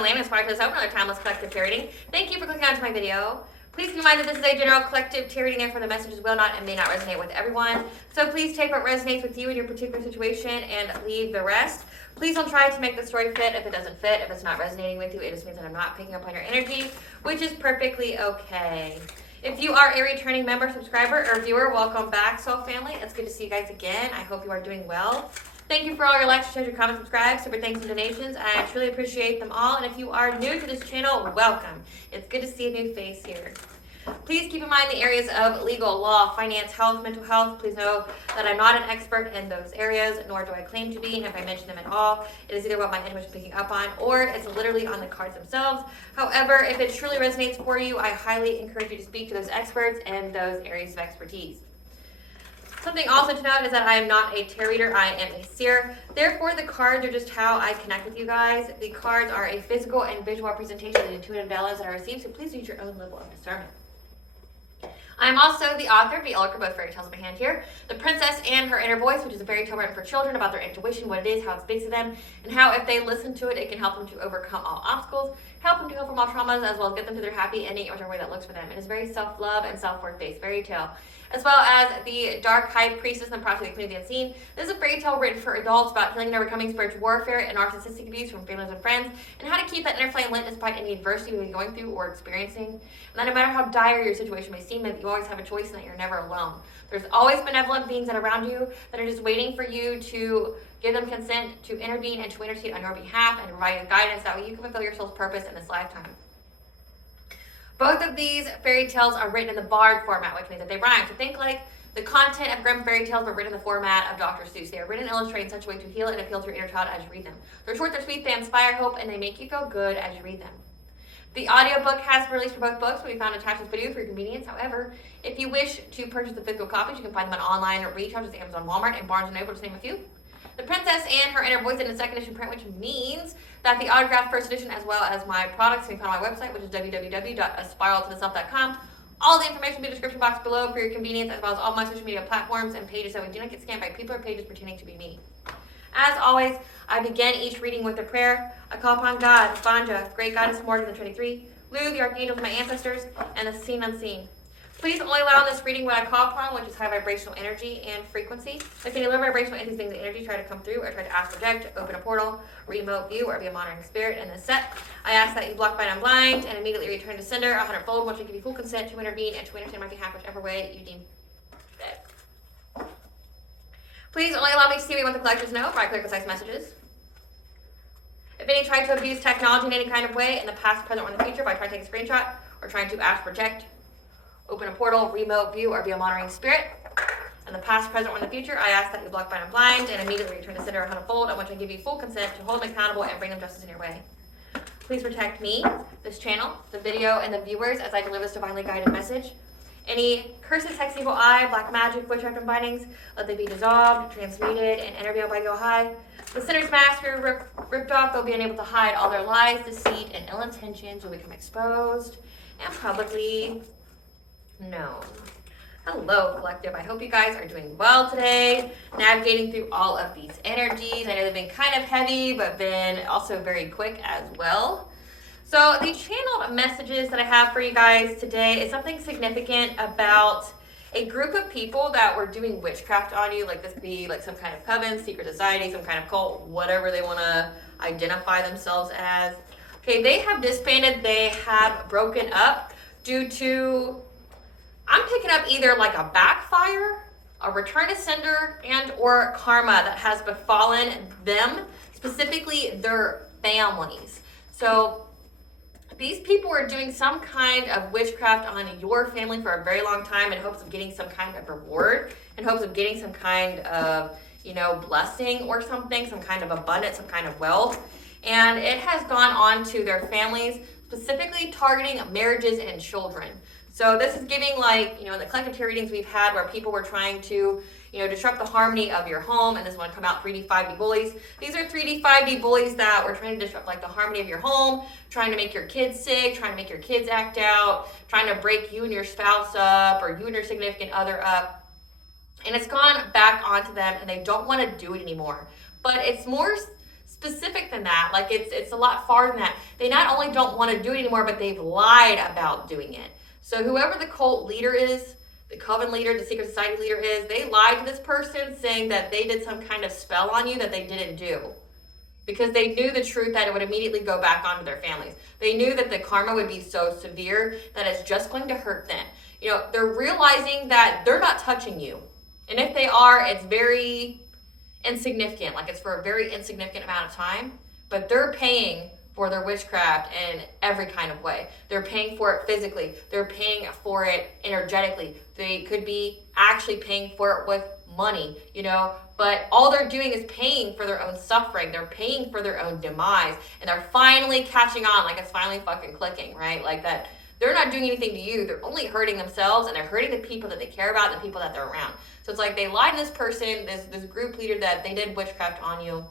my name is aspiraltotheself, another timeless collective tarot reading. Thank you for clicking onto my video. Please keep in mind that this is a general collective tarot reading, therefore the messages will not and may not resonate with everyone. So please take what resonates with you in your particular situation and leave the rest. Please don't try to make the story fit if it doesn't fit. If it's not resonating with you, it just means that I'm not picking up on your energy, which is perfectly okay. If you are a returning member, subscriber, or viewer, welcome back, Soul Family. It's good to see you guys again. I hope you are doing well. Thank you for all your likes, shares, your comments, subscribe, super thanks, and donations. I truly appreciate them all. And if you are new to this channel, welcome. It's good to see a new face here. Please keep in mind the areas of legal, law, finance, health, mental health. Please know that I'm not an expert in those areas, nor do I claim to be. And if I mention them at all, it is either what my intuition is picking up on, or it's literally on the cards themselves. However, if it truly resonates for you, I highly encourage you to speak to those experts in those areas of expertise. Something also to note is that I am not a tarot reader, I am a seer. Therefore, the cards are just how I connect with you guys. The cards are a physical and visual representation of the intuitive downloads that I receive, so please use your own level of discernment. I'm also the author of the Oracle, both fairy tales in my hand here, The Princess and Her Inner Voice, which is a fairy tale written for children about their intuition, what it is, how it speaks to them, and how if they listen to it, it can help them to overcome all obstacles, help them to heal from all traumas, as well as get them to their happy ending, whichever way that looks for them. It is very self-love and self-worth based fairy tale. As well as the Dark High Priestess and the Prophet of the Community Unseen. This is a fairy tale written for adults about healing and overcoming spiritual warfare and narcissistic abuse from families and friends, and how to keep that inner flame lit despite any adversity you're going through or experiencing. And that no matter how dire your situation may seem, that you always have a choice and that you're never alone. There's always benevolent beings that are around you that are just waiting for you to give them consent to intervene and to intercede on your behalf and to provide you guidance that way you can fulfill your soul's purpose in this lifetime. Both of these fairy tales are written in the bard format, which means that they rhyme. So think like the content of Grimm fairy tales, but written in the format of Dr. Seuss. They are written and illustrated in such a way to heal and appeal to your inner child as you read them. They're short, they're sweet, they inspire hope, and they make you feel good as you read them. The audiobook has been released for both books, but we found attached this video for your convenience. However, if you wish to purchase the physical copies, you can find them on online retailers at Amazon, Walmart, and Barnes & Noble, to name a few. The Princess and Her Inner Voice in a second edition print, which means that the autographed first edition, as well as my products, can be found on my website, which is www.aspiraltotheself.com. All the information will be in the description box below for your convenience, as well as all my social media platforms and pages, so we do not get scammed by people or pages pretending to be me. As always, I begin each reading with a prayer. I call upon God, Banja, Great Goddess Morgan, the Trinity Three, Lu, the Archangels, my ancestors, and the Seen Unseen. Please only allow in this reading what I call upon, which is high vibrational energy and frequency. If any low vibrational entities, things, and energy try to come through or try to astral project, open a portal, remote view, or be a monitoring spirit in this set, I ask that you block, bind, and blind, and immediately return to sender 100-fold, once I give you full consent to intervene and to intercede on my behalf, whichever way you deem fit. Please only allow me to see what you want the collectors to know, write clear, concise messages. If any try to abuse technology in any kind of way, in the past, present, or in the future, by trying to take a screenshot or trying to astral project, open a portal, remote view, or be a monitoring spirit. In the past, present, or in the future, I ask that you block, bind, and blind, and immediately return to sender 100-fold, on which I give you full consent to hold them accountable and bring them justice in your way. Please protect me, this channel, the video, and the viewers as I deliver this divinely guided message. Any curses, hex, evil eye, black magic, witchcraft, and bindings, let they be dissolved, transmuted, and interveiled by Go High. The sinner's mask are ripped off, they'll be unable to hide all their lies, deceit, and ill intentions will become exposed and publicly known. Hello, collective. I hope you guys are doing well today, navigating through all of these energies. I know they've been kind of heavy, but been also very quick as well. So the channeled messages that I have for you guys today is something significant about a group of people that were doing witchcraft on you. Like this could be like some kind of coven, secret society, some kind of cult, whatever they want to identify themselves as. Okay, they have disbanded, they have broken up due to, I'm picking up either like a backfire, a return to sender, and or karma that has befallen them, specifically their families. So these people are doing some kind of witchcraft on your family for a very long time in hopes of getting some kind of reward, in hopes of getting some kind of, blessing or something, some kind of abundance, some kind of wealth. And it has gone on to their families, specifically targeting marriages and children. So this is giving in the collective tarot readings we've had where people were trying to, disrupt the harmony of your home, and this one come out 3D, 5D bullies. These are 3D, 5D bullies that were trying to disrupt the harmony of your home, trying to make your kids sick, trying to make your kids act out, trying to break you and your spouse up or you and your significant other up. And it's gone back onto them and they don't want to do it anymore. But it's more specific than that. Like it's a lot farther than that. They not only don't want to do it anymore, but they've lied about doing it. So whoever the cult leader is, the coven leader, the secret society leader is, they lied to this person saying that they did some kind of spell on you that they didn't do. Because they knew the truth that it would immediately go back onto their families. They knew that the karma would be so severe that it's just going to hurt them. You know, they're realizing that they're not touching you. And if they are, it's very insignificant. Like it's for a very insignificant amount of time. But they're paying for their witchcraft in every kind of way. They're paying for it physically. They're paying for it energetically. They could be actually paying for it with money, you know, but all they're doing is paying for their own suffering. They're paying for their own demise, and they're finally catching on, like it's finally fucking clicking, right? Like that they're not doing anything to you. They're only hurting themselves, and they're hurting the people that they care about and the people that they're around. So it's like they lied to this person, this group leader, that they did witchcraft on you.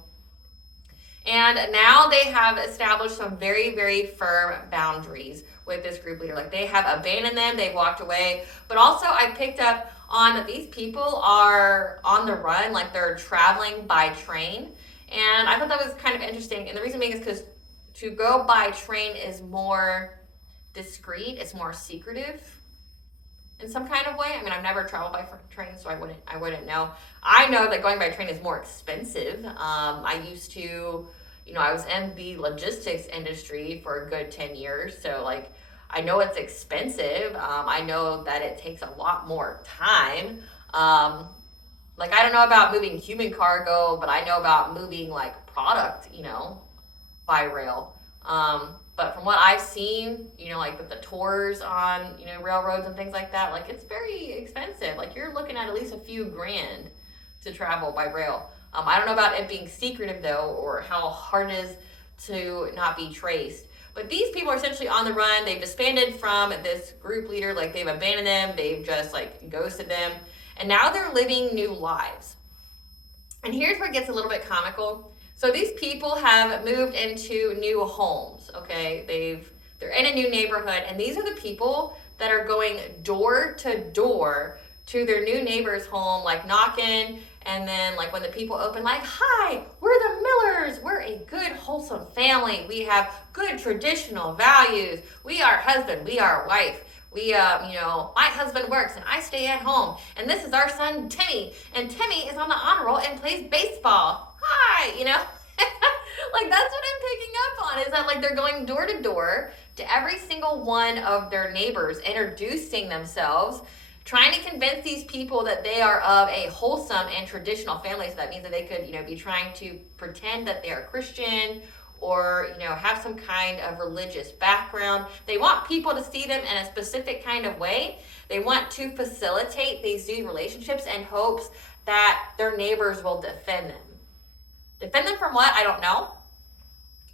And now they have established some very, very firm boundaries with this group leader. Like they have abandoned them, they've walked away. But also I picked up on that these people are on the run, like they're traveling by train. And I thought that was kind of interesting. And the reason being is because to go by train is more discreet, it's more secretive in some kind of way. I mean, I've never traveled by train, so I wouldn't know. I know that going by train is more expensive. I used to, you know, I was in the logistics industry for a good 10 years, so like I know it's expensive. I know that it takes a lot more time. Like I don't know about moving human cargo, but I know about moving like product, you know, by rail. But from what I've seen, you know, like with the tours on, you know, railroads and things like that, like it's very expensive. Like you're looking at least a few grand to travel by rail. I don't know about it being secretive though, or how hard it is to not be traced. But these people are essentially on the run. They've disbanded from this group leader. Like they've abandoned them. They've just like ghosted them. And now they're living new lives. And here's where it gets a little bit comical. So these people have moved into new homes, okay? They're in a new neighborhood, and these are the people that are going door to door to their new neighbor's home, like knocking, and then like when the people open, like, hi, we're the Millers. We're a good, wholesome family. We have good traditional values. We are husband. We are wife. We, you know, my husband works and I stay at home. And this is our son, Timmy. And Timmy is on the honor roll and plays baseball. Hi, you know? Like that's what I'm picking up on, is that like they're going door to door to every single one of their neighbors, introducing themselves, trying to convince these people that they are of a wholesome and traditional family. So that means that they could, you know, be trying to pretend that they are Christian or, you know, have some kind of religious background. They want people to see them in a specific kind of way. They want to facilitate these new relationships in hopes that their neighbors will defend them. Defend them from what? I don't know.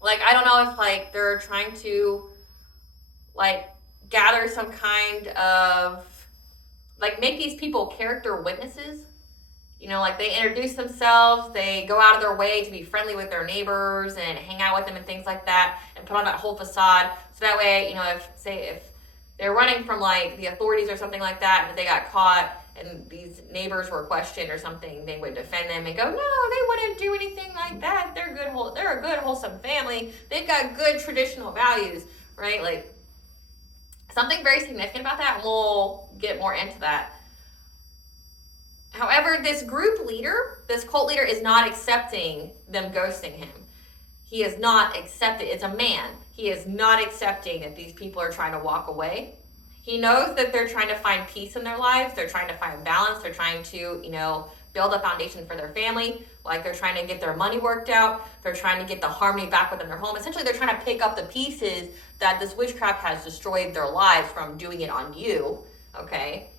Like, I don't know if, like, they're trying to, like, gather some kind of, like, make these people character witnesses. You know, like, they introduce themselves, they go out of their way to be friendly with their neighbors and hang out with them and things like that, and put on that whole facade. So that way, you know, if they're running from, like, the authorities or something like that, and if they got caught and these neighbors were questioned or something, they would defend them and go, no, they wouldn't do anything like that. They're a good, wholesome family. They've got good traditional values, right? Like, something very significant about that, and we'll get more into that. However, this group leader, this cult leader, is not accepting them ghosting him. He is not accepting, it's a man. He is not accepting that these people are trying to walk away. He knows that they're trying to find peace in their lives. They're trying to find balance. They're trying to, you know, build a foundation for their family. Like they're trying to get their money worked out. They're trying to get the harmony back within their home. Essentially, they're trying to pick up the pieces that this witchcraft has destroyed their lives from doing it on you, okay?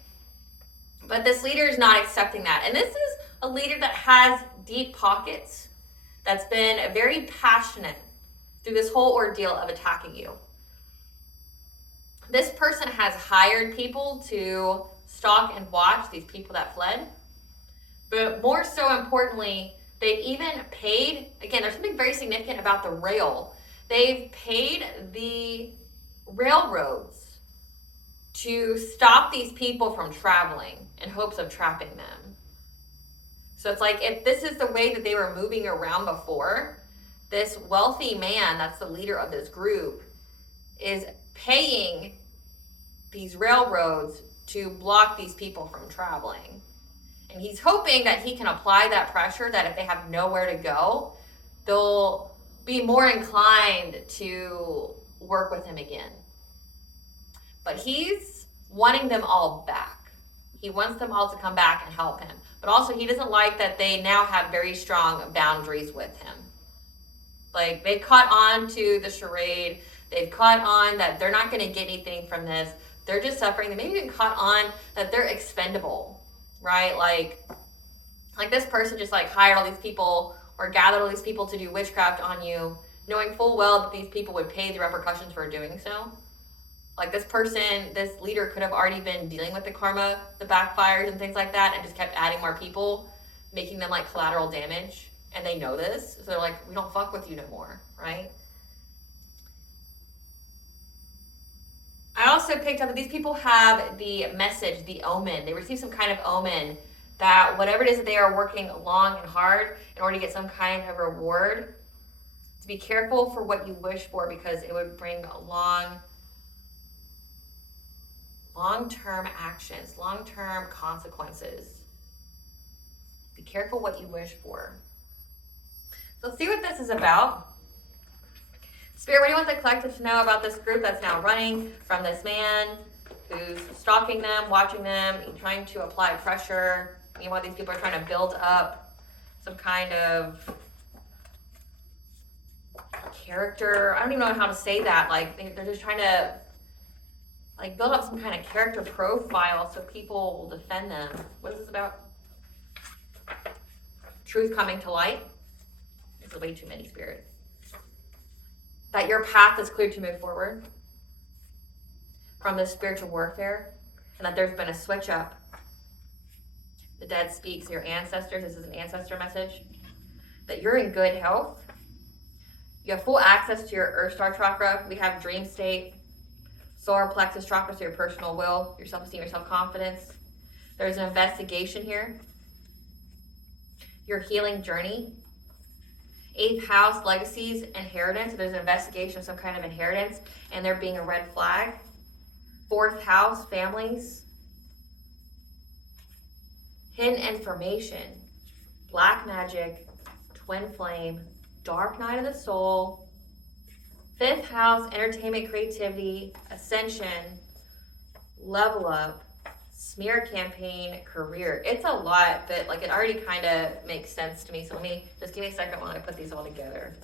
But this leader is not accepting that. And this is a leader that has deep pockets, that's been very passionate through this whole ordeal of attacking you. This person has hired people to stalk and watch these people that fled. But more so importantly, they've even paid, again, there's something very significant about the rail. They've paid the railroads to stop these people from traveling in hopes of trapping them. So it's like, if this is the way that they were moving around before, this wealthy man that's the leader of this group is paying these railroads to block these people from traveling. And he's hoping that he can apply that pressure, that if they have nowhere to go, they'll be more inclined to work with him again. But he's wanting them all back. He wants them all to come back and help him. But also he doesn't like that they now have very strong boundaries with him. Like, they've caught on to the charade. They've caught on that they're not going to get anything from this. They're just suffering. They maybe even caught on that they're expendable, right? Like this person just like hired all these people or gathered all these people to do witchcraft on you, knowing full well that these people would pay the repercussions for doing so. Like, this person, this leader could have already been dealing with the karma, the backfires and things like that, and just kept adding more people, making them like collateral damage. And they know this. So they're like, we don't fuck with you no more, right? I also picked up that these people have the message, the omen. They receive some kind of omen that whatever it is that they are working long and hard in order to get some kind of reward, to be careful for what you wish for, because it would bring long-term actions, long-term consequences. Be careful what you wish for. So let's see what this is about. Spirit, what do you want the collective to know about this group that's now running from this man who's stalking them, watching them, trying to apply pressure? Meanwhile, these people are trying to build up some kind of character. I don't even know how to say that. Like, they're just trying to like build up some kind of character profile so people will defend them. What is this about? Truth coming to light. This is way too many, Spirit. That your path is clear to move forward from this spiritual warfare, and that there's been a switch up. The dead speaks, your ancestors, this is an ancestor message, that you're in good health. You have full access to your Earth Star chakra. We have dream state, solar plexus chakra, so your personal will, your self-esteem, your self-confidence. There's an investigation here. Your healing journey. 8th house, legacies, inheritance. So there's an investigation of some kind of inheritance, and there being a red flag. 4th house, families. Hidden information. Black magic, twin flame, dark night of the soul. 5th house, entertainment, creativity, ascension, level up, smear campaign, career. It's a lot, but like it already kind of makes sense to me. So let me just give me a second while I put these all together.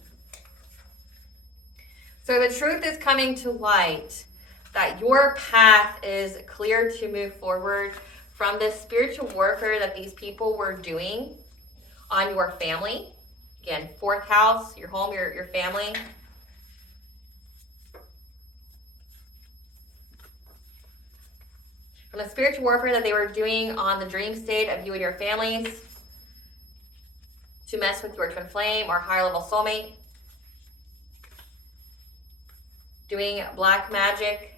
So the truth is coming to light, that your path is clear to move forward from this spiritual warfare that these people were doing on your family. Again, 4th house, your home, your family. From the spiritual warfare that they were doing on the dream state of you and your families, to mess with your twin flame or higher level soulmate. Doing black magic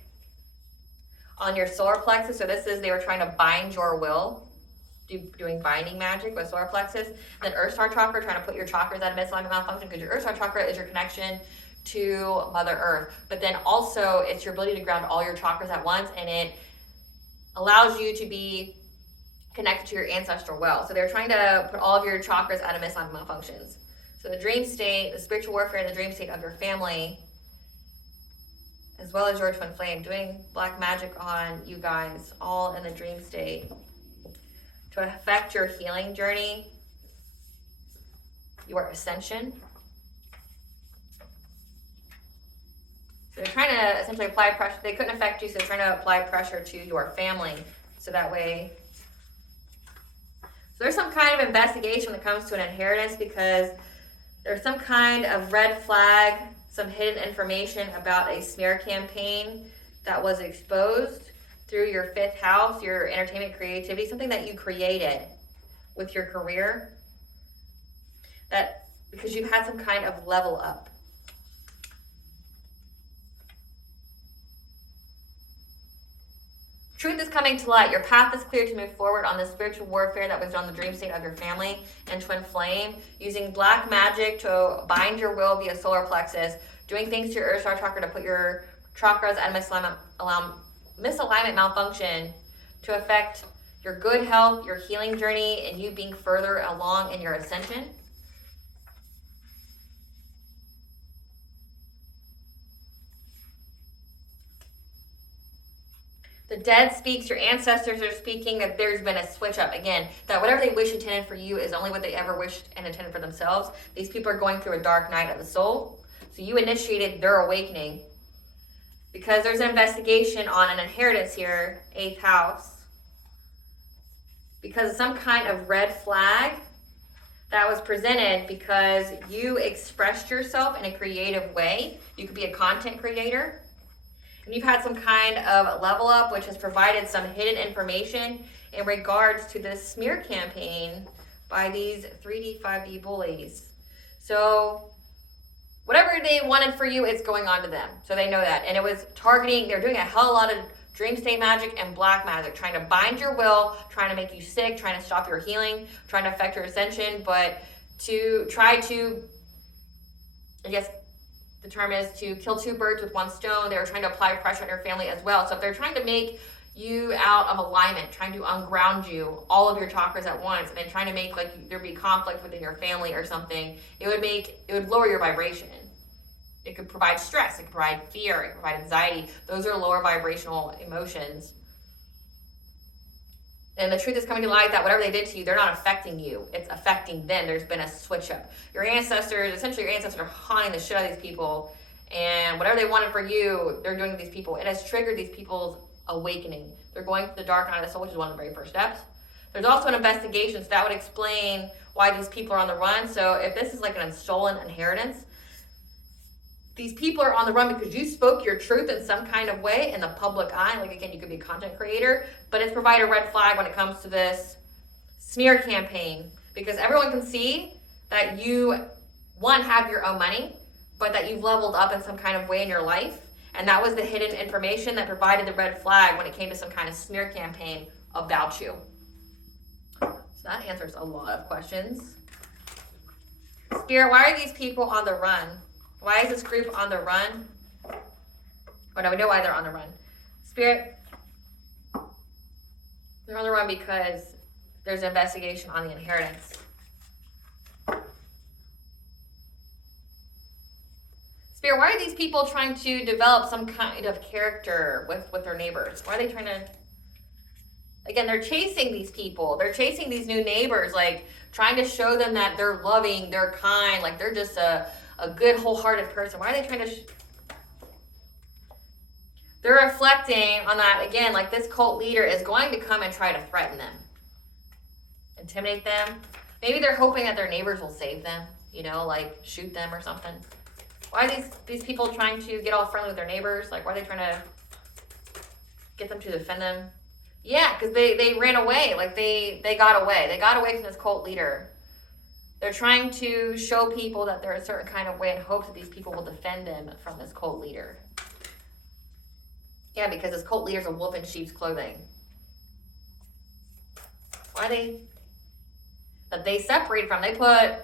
on your solar plexus. So this is, they were trying to bind your will. Doing binding magic with solar plexus. Then Earth Star chakra, trying to put your chakras out of misalignment, malfunction, because your Earth Star chakra is your connection to Mother Earth. But then also it's your ability to ground all your chakras at once, and it allows you to be connected to your ancestral well. So they're trying to put all of your chakras out of misalignment malfunctions. So the dream state, the spiritual warfare and the dream state of your family, as well as your twin flame, doing black magic on you guys, all in the dream state, to affect your healing journey, your ascension. So they're trying to essentially apply pressure. They couldn't affect you, so they're trying to apply pressure to your family. So that way, so there's some kind of investigation when it comes to an inheritance, because there's some kind of red flag, some hidden information about a smear campaign that was exposed through your 5th house, your entertainment, creativity, something that you created with your career, that because you've had some kind of level up. Truth is coming to light. Your path is clear to move forward on the spiritual warfare that was on the dream state of your family and twin flame, using black magic to bind your will via solar plexus, doing things to your earth chakra to put your chakras at misalignment malfunction to affect your good health, your healing journey, and you being further along in your ascension. The dead speaks, your ancestors are speaking, that there's been a switch up. Again, that whatever they wish intended for you is only what they ever wished and intended for themselves. These people are going through a dark night of the soul. So you initiated their awakening. Because there's an investigation on an inheritance here, 8th house. Because of some kind of red flag that was presented because you expressed yourself in a creative way. You could be a content creator. And you've had some kind of level up, which has provided some hidden information in regards to this smear campaign by these 3D, 5D bullies. So whatever they wanted for you, it's going on to them. So they know that. And it was targeting, they're doing a hell of a lot of dream state magic and black magic, trying to bind your will, trying to make you sick, trying to stop your healing, trying to affect your ascension, but to try to, I guess, the term is to kill two birds with one stone. They were trying to apply pressure on your family as well. So if they're trying to make you out of alignment, trying to unground you, all of your chakras at once, and then trying to make like there be conflict within your family or something, it would lower your vibration. It could provide stress, it could provide fear, it could provide anxiety. Those are lower vibrational emotions. And the truth is coming to light that whatever they did to you, they're not affecting you. It's affecting them. There's been a switch up. Your ancestors, essentially your ancestors are haunting the shit out of these people. And whatever they wanted for you, they're doing to these people. It has triggered these people's awakening. They're going through the dark night of the soul, which is one of the very first steps. There's also an investigation, so that would explain why these people are on the run. So if this is like an stolen inheritance, these people are on the run because you spoke your truth in some kind of way in the public eye. Like, again, you could be a content creator, but it's provided a red flag when it comes to this smear campaign because everyone can see that you, one, have your own money, but that you've leveled up in some kind of way in your life. And that was the hidden information that provided the red flag when it came to some kind of smear campaign about you. So that answers a lot of questions. Spirit, why are these people on the run? Why is this group on the run? Oh no, we know why they're on the run. Spirit, they're on the run because there's an investigation on the inheritance. Spirit, why are these people trying to develop some kind of character with their neighbors? Why are they trying to... Again, they're chasing these people. They're chasing these new neighbors, like trying to show them that they're loving, they're kind, like they're just a good, wholehearted person. Why are they trying to... They're reflecting on that, again, like this cult leader is going to come and try to threaten them. Intimidate them. Maybe they're hoping that their neighbors will save them, you know, like shoot them or something. Why are these people trying to get all friendly with their neighbors? Like, why are they trying to get them to defend them? Yeah, because they ran away. Like, they got away. They got away from this cult leader. They're trying to show people that they're a certain kind of way in hopes that these people will defend them from this cult leader. Yeah, because this cult leader's a wolf in sheep's clothing. Why are they... That they separated from. They put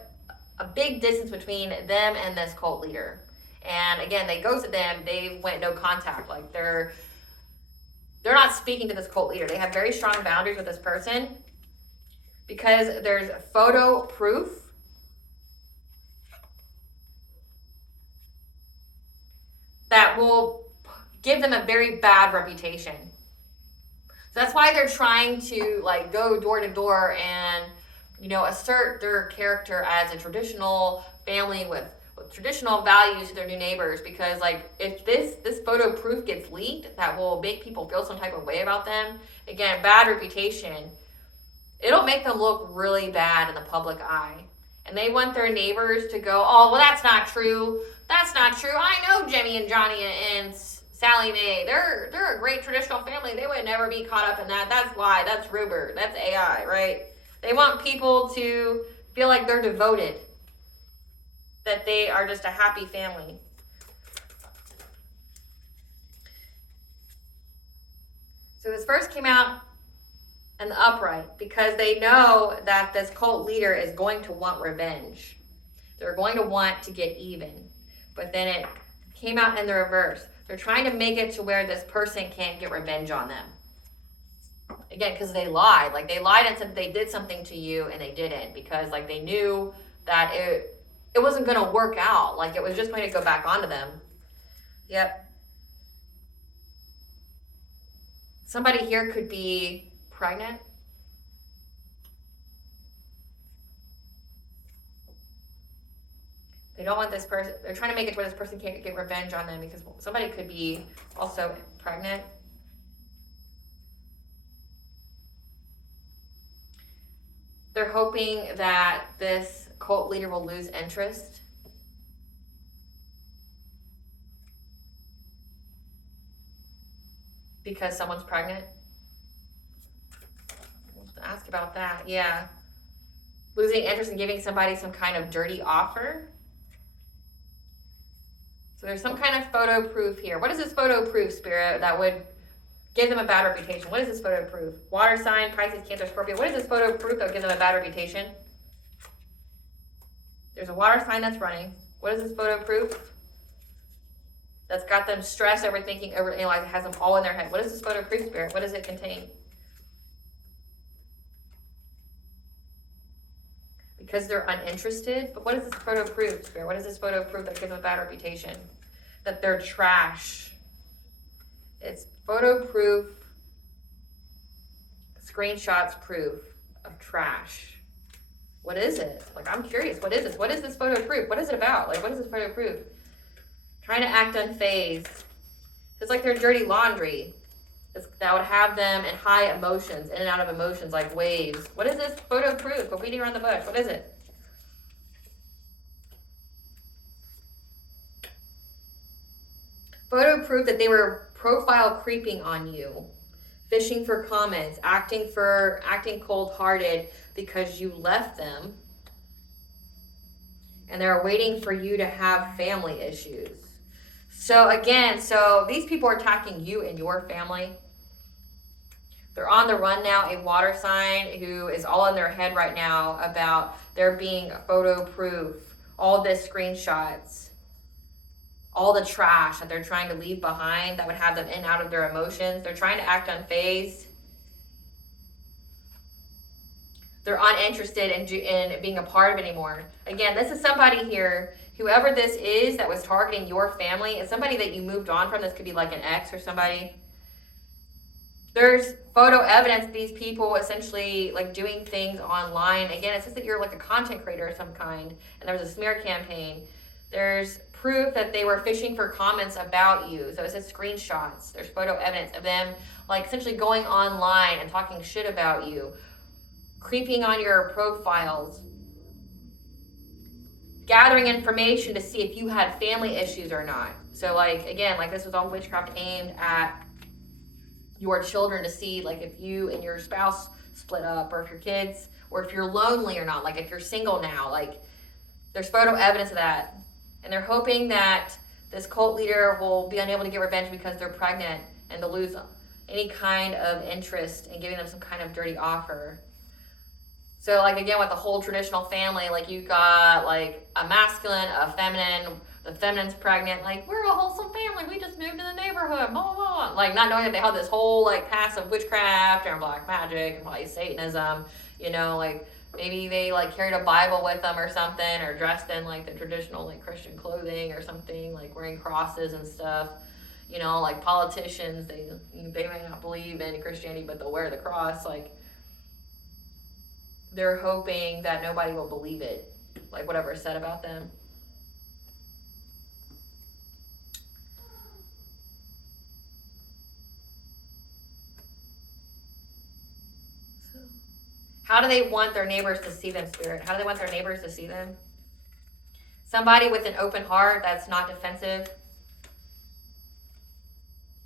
a big distance between them and this cult leader. And again, they ghosted them. They went no contact. Like, they're not speaking to this cult leader. They have very strong boundaries with this person because there's photo proof that will give them a very bad reputation. So that's why they're trying to like go door to door and, you know, assert their character as a traditional family with traditional values to their new neighbors, because like if this photo proof gets leaked, that will make people feel some type of way about them. Again, bad reputation. It'll make them look really bad in the public eye. And they want their neighbors to go, oh, well, that's not true. That's not true. I know Jimmy and Johnny and Sally Mae. They're a great traditional family. They would never be caught up in that. That's lie. That's rumor. That's AI, right? They want people to feel like they're devoted, that they are just a happy family. So this first came out in the upright because they know that this cult leader is going to want revenge. They're going to want to get even. But then it came out in the reverse. They're trying to make it to where this person can't get revenge on them. Again, because they lied. Like, they lied and said that they did something to you and they didn't, because like they knew that it wasn't going to work out. Like, it was just going to go back onto them. Yep. Somebody here could be pregnant. They don't want this person, they're trying to make it to where this person can't get revenge on them, because somebody could be also pregnant. They're hoping that this cult leader will lose interest. Because someone's pregnant. Ask about that. Yeah. Losing interest in giving somebody some kind of dirty offer. So there's some kind of photo proof here. What is this photo proof, Spirit, that would give them a bad reputation? What is this photo proof? Water sign, Pisces, Cancer, Scorpio. What is this photo proof that would give them a bad reputation? There's a water sign that's running. What is this photo proof? That's got them stressed, overthinking, overanalyzing, has them all in their head. What is this photo proof, Spirit? What does it contain? Because they're uninterested. But what is this photo proof, Spirit? What is this photo proof that gives them a bad reputation? That they're trash. It's photo proof, screenshots proof of trash. What is it? Like, I'm curious. What is this? What is this photo proof? What is it about? Like, what is this photo proof? Trying to act unfazed. It's like their dirty laundry. That would have them in high emotions, in and out of emotions like waves. What is this photo proof? We're beating around the bush. What is it? Photo proof that they were profile creeping on you, fishing for comments, acting cold-hearted because you left them, and they're waiting for you to have family issues. So again, these people are attacking you and your family. They're on the run now, a water sign who is all in their head right now about there being photo proof, all the screenshots, all the trash that they're trying to leave behind that would have them in and out of their emotions. They're trying to act unfazed. They're uninterested in being a part of it anymore. Again, this is somebody here, whoever this is that was targeting your family, is somebody that you moved on from. This could be like an ex or somebody. There's photo evidence these people essentially like doing things online. Again, it says that you're like a content creator of some kind, and there was a smear campaign. There's proof that they were fishing for comments about you. So it says screenshots. There's photo evidence of them like essentially going online and talking shit about you, creeping on your profiles, gathering information to see if you had family issues or not. So like, again, like this was all witchcraft aimed at your children to see like if you and your spouse split up, or if your kids, or if you're lonely or not, like if you're single now. Like, there's photo evidence of that. And they're hoping that this cult leader will be unable to get revenge because they're pregnant, and to lose any kind of interest in giving them some kind of dirty offer. So like, again, with the whole traditional family, like you got like a masculine, a feminine, the feminine's pregnant, like we're a wholesome family, we just moved in the neighborhood, blah, blah, blah. Like not knowing that they had this whole like past of witchcraft and black magic and probably Satanism, you know, like maybe they like carried a Bible with them or something, or dressed in like the traditional like Christian clothing or something, like wearing crosses and stuff. You know, like politicians, they may not believe in Christianity, but they'll wear the cross. Like, they're hoping that nobody will believe it, like whatever is said about them. So, how do they want their neighbors to see them, Spirit? How do they want their neighbors to see them? Somebody with an open heart that's not defensive,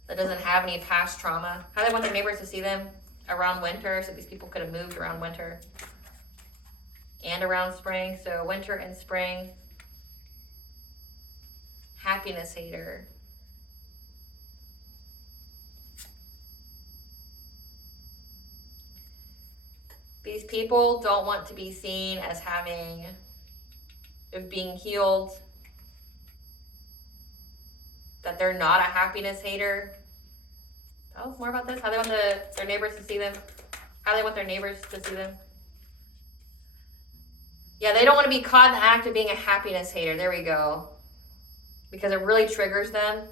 that doesn't have any past trauma. How do they want their neighbors to see them around winter, so these people could have moved around winter and around spring? So winter and spring. Happiness hater. These people don't want to be seen as being healed, that they're not a happiness hater. Tell us more about this. How they want their neighbors to see them. How they want their neighbors to see them. Yeah, they don't want to be caught in the act of being a happiness hater. There we go. Because it really triggers them.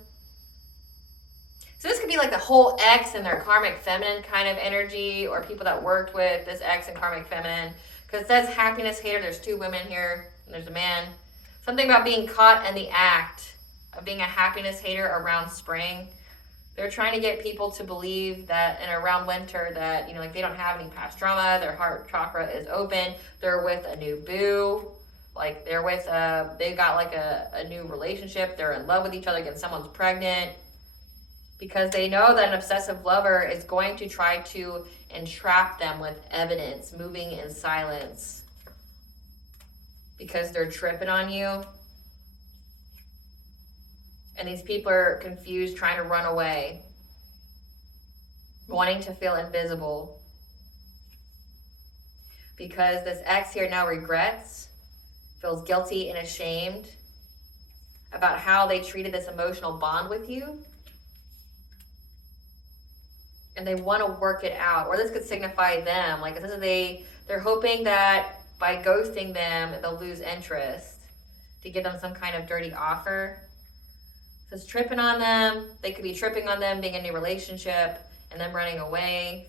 So this could be like the whole ex and their karmic feminine kind of energy, or people that worked with this ex and karmic feminine. Because it says happiness hater. There's 2 women here, and there's a man. Something about being caught in the act of being a happiness hater around spring. They're trying to get people to believe that, and around winter, that, like they don't have any past trauma, their heart chakra is open, they're with a new boo, like they're with they've got like a new relationship, they're in love with each other, again, someone's pregnant, because they know that an obsessive lover is going to try to entrap them with evidence, moving in silence, because they're tripping on you. And these people are confused, trying to run away, wanting to feel invisible. Because this ex here now regrets, feels guilty and ashamed about how they treated this emotional bond with you. And they want to work it out. Or this could signify them. Like this is they're hoping that by ghosting them, they'll lose interest to give them some kind of dirty offer. So it's tripping on them. They could be tripping on them being in a new relationship and them running away.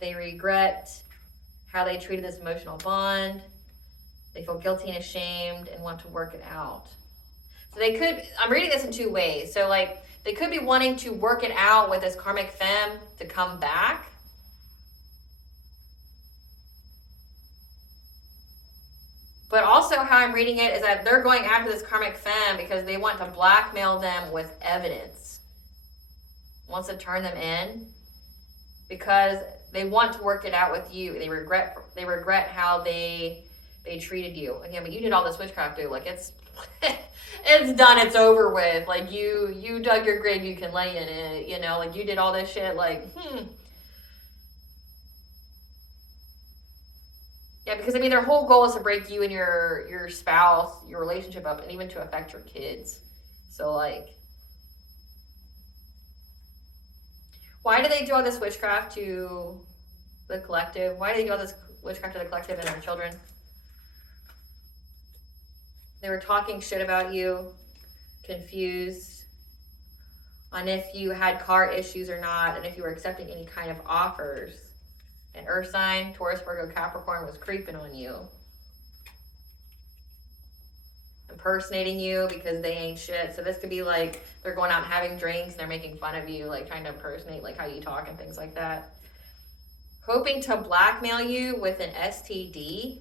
They regret how they treated this emotional bond. They feel guilty and ashamed and want to work it out. So I'm reading this in 2 ways. So like they could be wanting to work it out with this karmic femme to come back. But also how I'm reading it is that they're going after this karmic femme because they want to blackmail them with evidence. Wants to turn them in because they want to work it out with you. They regret how they treated you. Again, but you did all this witchcraft, dude. Like it's it's done, it's over with. Like you dug your grave, you can lay in it, like you did all this shit, like Yeah, because their whole goal is to break you and your spouse, your relationship up, and even to affect your kids. So like, why do they do all this witchcraft to the collective? Why do they do all this witchcraft to the collective and their children? They were talking shit about you, confused on if you had car issues or not, and if you were accepting any kind of offers. An earth sign, Taurus, Virgo, Capricorn was creeping on you. Impersonating you because they ain't shit. So this could be like they're going out and having drinks and they're making fun of you, like trying to impersonate like how you talk and things like that. Hoping to blackmail you with an STD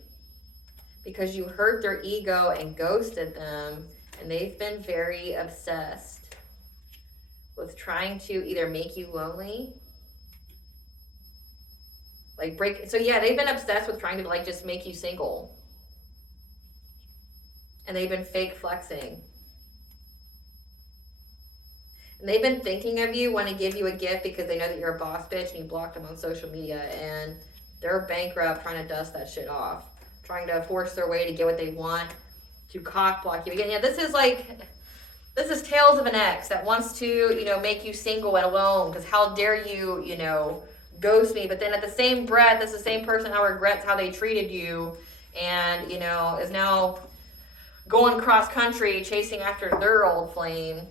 because you hurt their ego and ghosted them, and they've been very obsessed with trying to either make you lonely, so yeah, they've been obsessed with trying to just make you single. And they've been fake flexing. And they've been thinking of you, want to give you a gift because they know that you're a boss bitch and you blocked them on social media, and they're bankrupt trying to dust that shit off. Trying to force their way to get what they want, to cock block you again. Yeah, this is tales of an ex that wants to, make you single and alone, because how dare you, ghost me. But then at the same breath, that's the same person who regrets how they treated you and, is now going cross country chasing after their old flame.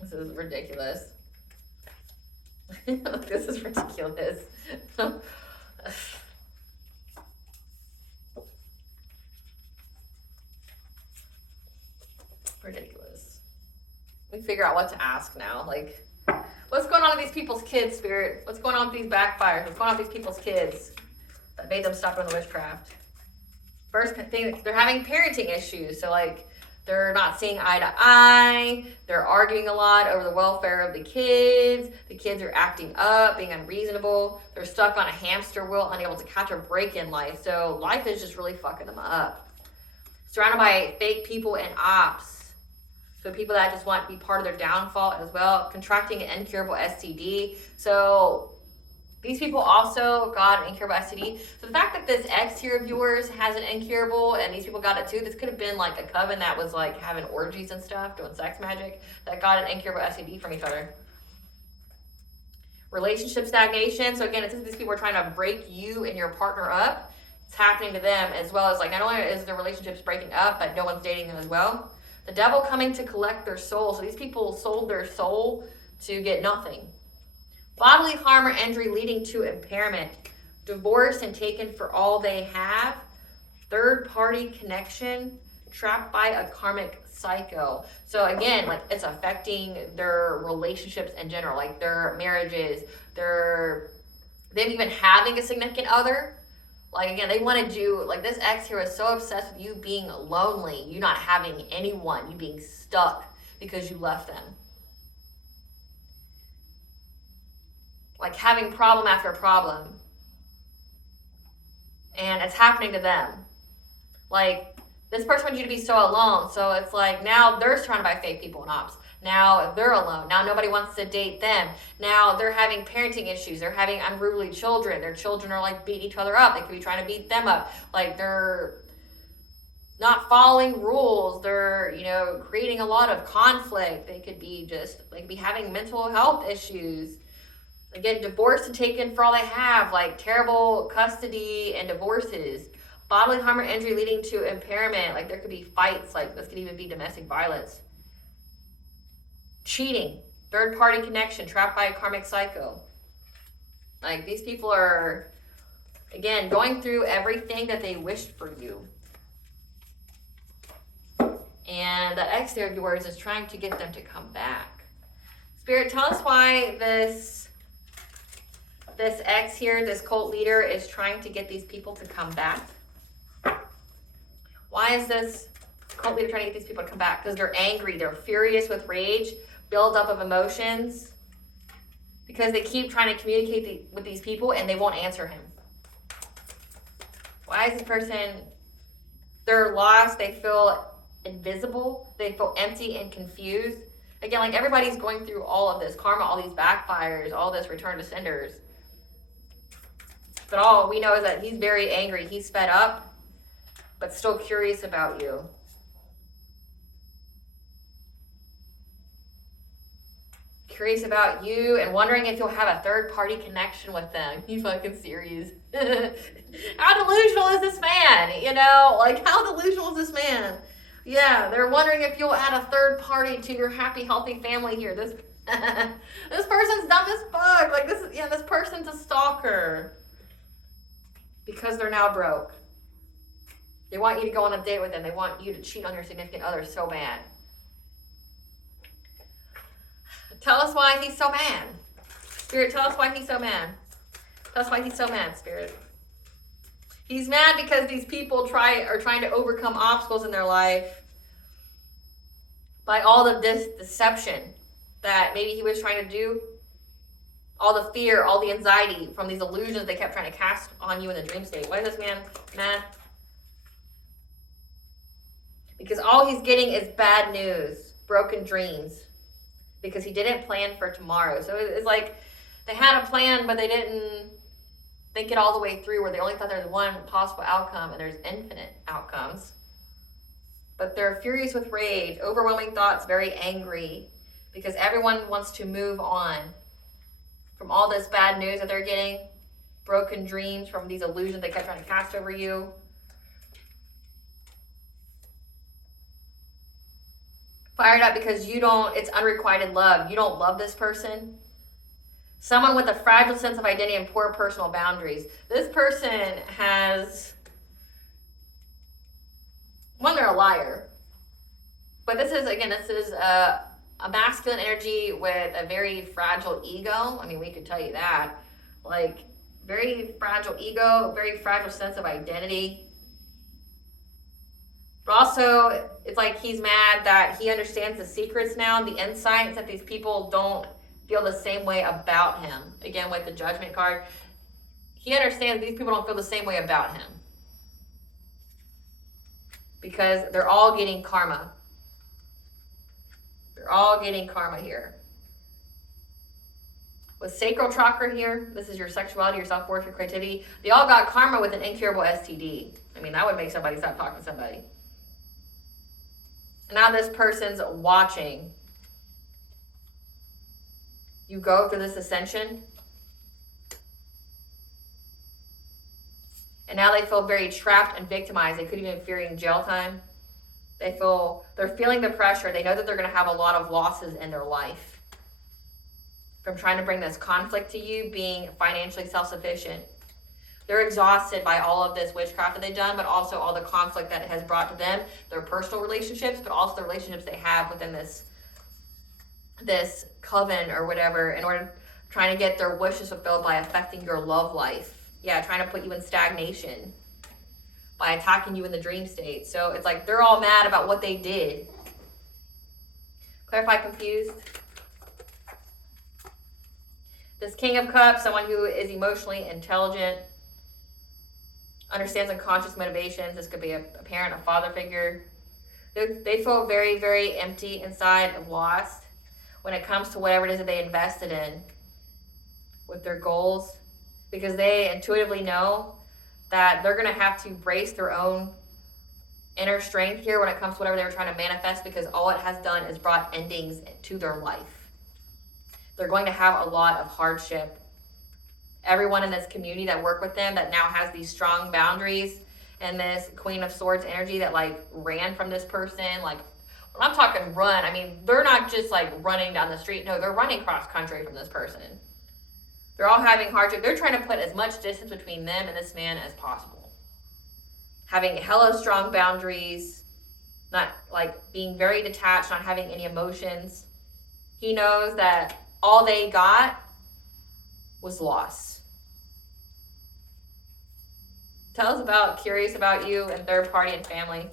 This is ridiculous. This is ridiculous. Ridiculous. We figure out what to ask now. Like, what's going on with these people's kids, Spirit? What's going on with these backfires? What's going on with these people's kids that made them stop doing the witchcraft? First thing, they're having parenting issues. So, they're not seeing eye to eye. They're arguing a lot over the welfare of the kids. The kids are acting up, being unreasonable. They're stuck on a hamster wheel, unable to catch a break in life. So life is just really fucking them up. Surrounded by fake people and ops So people that just want to be part of their downfall as well. Contracting an incurable STD. So these people also got an incurable STD. So the fact that this ex here of yours has an incurable and these people got it too, this could have been like a coven that was like having orgies and stuff, doing sex magic, that got an incurable STD from each other. Relationship stagnation. So again, it says these people are trying to break you and your partner up. It's happening to them, as well as like not only is the relationships breaking up, but no one's dating them as well. The devil coming to collect their soul. So these people sold their soul to get nothing. Bodily harm or injury leading to impairment. Divorced and taken for all they have. Third party connection. Trapped by a karmic cycle. So again, like it's affecting their relationships in general, like their marriages, them even having a significant other. Like again, they wanted you, like this ex here was so obsessed with you being lonely, you not having anyone, you being stuck because you left them. Like having problem after problem. And it's happening to them. Like this person wants you to be so alone. So it's like now they're surrounded by fake people and ops. Now they're alone. Now nobody wants to date them. Now they're having parenting issues. They're having unruly children. Their children are like beating each other up. They could be trying to beat them up. Like they're not following rules. They're, creating a lot of conflict. They could be having mental health issues. Again, divorced and taken for all they have, like terrible custody and divorces. Bodily harm or injury leading to impairment. Like there could be fights. Like this could even be domestic violence. Cheating. Third party connection. Trapped by a karmic cycle. Like these people are, again, going through everything that they wished for you. And the ex there of yours is trying to get them to come back. Spirit, tell us why this ex here, this cult leader, is trying to get these people to come back. Why is this cult leader trying to get these people to come back? Because they're angry, they're furious with rage, buildup of emotions, because they keep trying to communicate with these people and they won't answer him. Why is this person, they're lost, they feel invisible, they feel empty and confused. Again, like everybody's going through all of this karma, all these backfires, all this return to senders. But all we know is that he's very angry, he's fed up, but still curious about you. Curious about you and wondering if you'll have a third-party connection with them. You fucking serious? How delusional is this man? Like how delusional is this man? Yeah, they're wondering if you'll add a third party to your happy, healthy family here. This person's dumb as fuck. Like this person's a stalker. Because they're now broke. They want you to go on a date with them. They want you to cheat on your significant other so bad. Tell us why he's so mad. Spirit, tell us why he's so mad. Tell us why he's so mad, Spirit. He's mad because these people are trying to overcome obstacles in their life by all of this deception that maybe he was trying to do. All the fear, all the anxiety from these illusions they kept trying to cast on you in the dream state. Why is this man mad? Because all he's getting is bad news, broken dreams. Because he didn't plan for tomorrow. So it's like they had a plan, but they didn't think it all the way through, where they only thought there was one possible outcome and there's infinite outcomes. But they're furious with rage, overwhelming thoughts, very angry, because everyone wants to move on from all this bad news that they're getting, broken dreams from these illusions they kept trying to cast over you. Fired up because it's unrequited love. You don't love this person. Someone with a fragile sense of identity and poor personal boundaries. This person has, they're a liar. But this is a masculine energy with a very fragile ego. I mean, we could tell you that. Like, very fragile ego, very fragile sense of identity. But also, it's like he's mad that he understands the secrets now, the insights that these people don't feel the same way about him. Again, with the Judgment card, he understands these people don't feel the same way about him. Because they're all getting karma. They're all getting karma here. With sacral chakra here, this is your sexuality, your self-worth, your creativity. They all got karma with an incurable STD. I mean, that would make somebody stop talking to somebody. And now this person's watching you go through this ascension. And now they feel very trapped and victimized. They could even be fearing jail time. They're feeling the pressure. They know that they're going to have a lot of losses in their life from trying to bring this conflict to you, being financially self-sufficient. They're exhausted by all of this witchcraft that they've done, but also all the conflict that it has brought to them, their personal relationships, but also the relationships they have within this coven or whatever, in order trying to get their wishes fulfilled by affecting your love life. Yeah, trying to put you in stagnation by attacking you in the dream state. So it's like they're all mad about what they did. Clarify confused. This King of Cups, someone who is emotionally intelligent, understands unconscious motivations. This could be a parent, a father figure. They feel very, very empty inside and lost when it comes to whatever it is that they invested in with their goals, because they intuitively know that they're going to have to brace their own inner strength here when it comes to whatever they were trying to manifest, because all it has done is brought endings to their life. They're going to have a lot of hardship. Everyone in this community that work with them that now has these strong boundaries and this Queen of Swords energy that like ran from this person, like when I'm talking run, I mean, they're not just like running down the street. No, they're running cross country from this person. They're all having hardship. They're trying to put as much distance between them and this man as possible. Having hella strong boundaries, not like being very detached, not having any emotions. He knows that all they got was loss. Tell us about, curious about you and third party and family.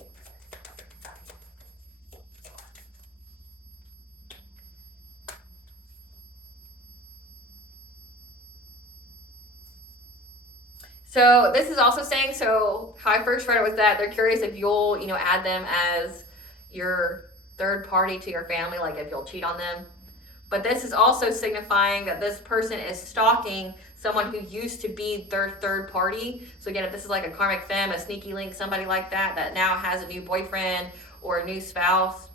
So this is also saying, so how I first read it was that they're curious if you'll, add them as your third party to your family, like if you'll cheat on them. But this is also signifying that this person is stalking someone who used to be their third party. So again, if this is like a karmic femme, a sneaky link, somebody like that now has a new boyfriend or a new spouse,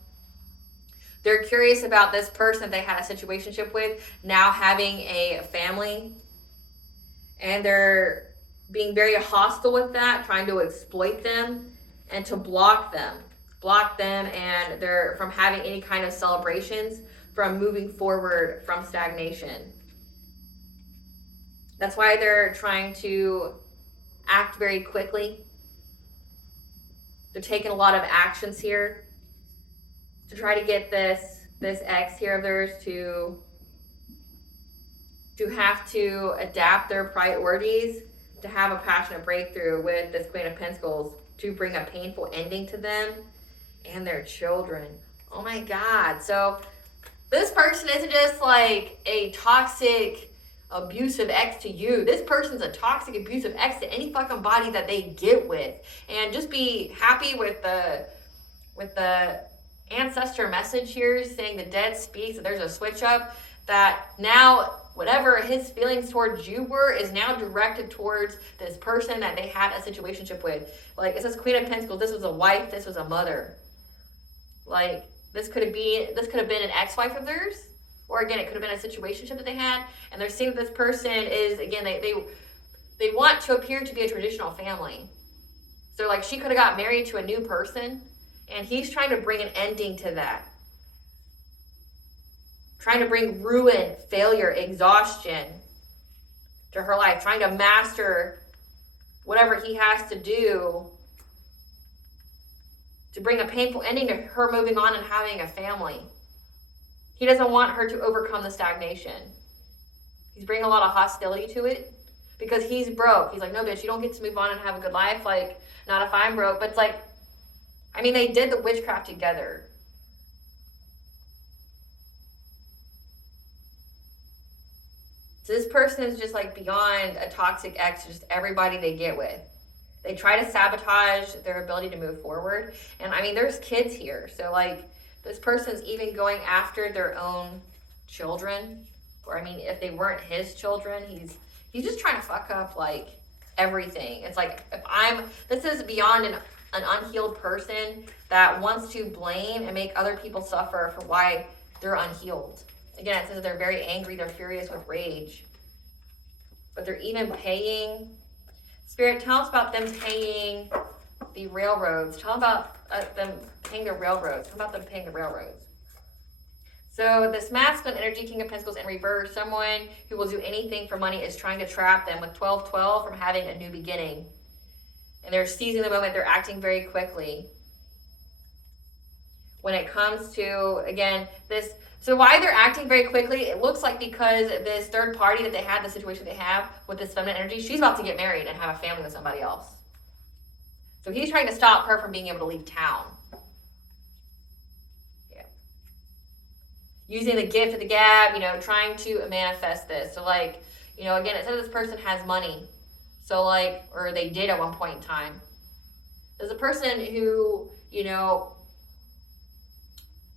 they're curious about this person they had a situationship with now having a family, and they're being very hostile with that, trying to exploit them and to block them and they're from having any kind of celebrations, from moving forward from stagnation. That's why they're trying to act very quickly. They're taking a lot of actions here to try to get this ex here of theirs to have to adapt their priorities, to have a passionate breakthrough with this Queen of Pentacles, to bring a painful ending to them and their children. Oh my God. So this person isn't just like a toxic, abusive ex to you. This person's a toxic, abusive ex to any fucking body that they get with. And just be happy with the ancestor message here saying the dead speaks, that there's a switch up, that now whatever his feelings towards you were is now directed towards this person that they had a situationship with. Like it says Queen of Pentacles, this was a wife, this was a mother. Like this could have been an ex-wife of theirs, or again, it could have been a situationship that they had, and they're seeing that this person is, again, they want to appear to be a traditional family. So like she could have got married to a new person, and he's trying to bring an ending to that. Trying to bring ruin, failure, exhaustion to her life, trying to master whatever he has to do to bring a painful ending to her moving on and having a family. He doesn't want her to overcome the stagnation. He's bringing a lot of hostility to it because he's broke. He's like, no, bitch, you don't get to move on and have a good life. Like, not if I'm broke. But it's like, I mean, they did the witchcraft together. So this person is just like beyond a toxic ex, just everybody they get with. They try to sabotage their ability to move forward. And I mean, there's kids here. So like This person's even going after their own children. Or I mean, if they weren't his children, he's just trying to fuck up like everything. It's like this is beyond an unhealed person that wants to blame and make other people suffer for why they're unhealed. Again, it says they're very angry, they're furious with rage. But they're even paying. Spirit, tell us about them paying the railroads. Tell about them paying the railroads. Tell about them paying the railroads. So this masculine energy, King of Pentacles in reverse, someone who will do anything for money is trying to trap them with 12-12 from having a new beginning. And they're seizing the moment. They're acting very quickly. When it comes to, again, this, so why they're acting very quickly, it looks like because this third party that they had, the situation they have with this feminine energy, she's about to get married and have a family with somebody else. So he's trying to stop her from being able to leave town. Using the gift of the gab, trying to manifest this. So like, again, it says this person has money. So like, or they did at one point in time. There's a person who,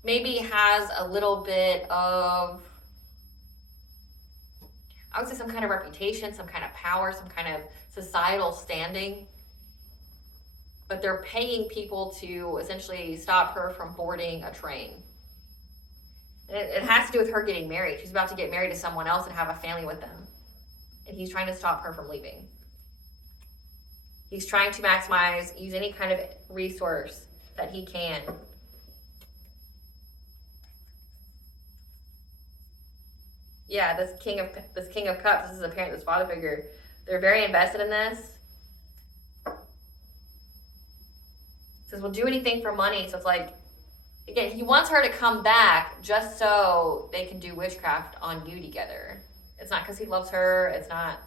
maybe has a little bit of, I would say some kind of reputation, some kind of power, some kind of societal standing. But they're paying people to essentially stop her from boarding a train. It has to do with her getting married. She's about to get married to someone else and have a family with them. And he's trying to stop her from leaving. He's trying to use any kind of resource that he can. Yeah, this King of Cups, this is a parent, this father figure. They're very invested in this. It says, we'll do anything for money. So it's like, again, he wants her to come back just so they can do witchcraft on you together. It's not because he loves her. It's not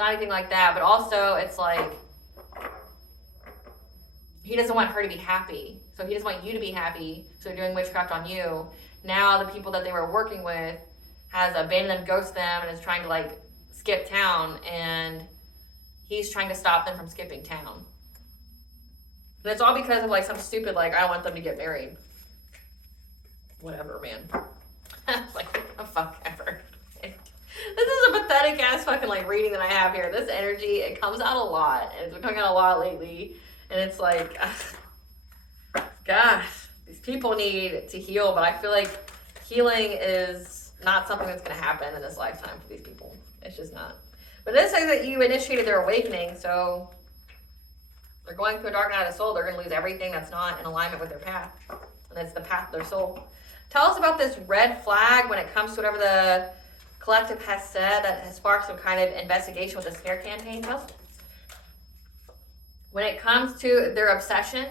anything like that. But also, it's like he doesn't want her to be happy. So he doesn't want you to be happy. So they're doing witchcraft on you. Now the people that they were working with has abandoned them, ghosted them, and is trying to like skip town. And he's trying to stop them from skipping town. And it's all because of like some stupid, like, I don't want them to get married. Whatever, man. Like, what the fuck ever. This is a pathetic ass fucking like reading that I have here. This energy, it comes out a lot. And it's been coming out a lot lately. And it's like, gosh, these people need to heal. But I feel like healing is not something that's going to happen in this lifetime for these people. It's just not. But it says that you initiated their awakening. So they're going through a dark night of the soul. They're going to lose everything that's not in alignment with their path. And it's the path of their soul. Tell us about this red flag when it comes to whatever the collective has said that has sparked some kind of investigation with the smear campaign. Tell us. When it comes to their obsession,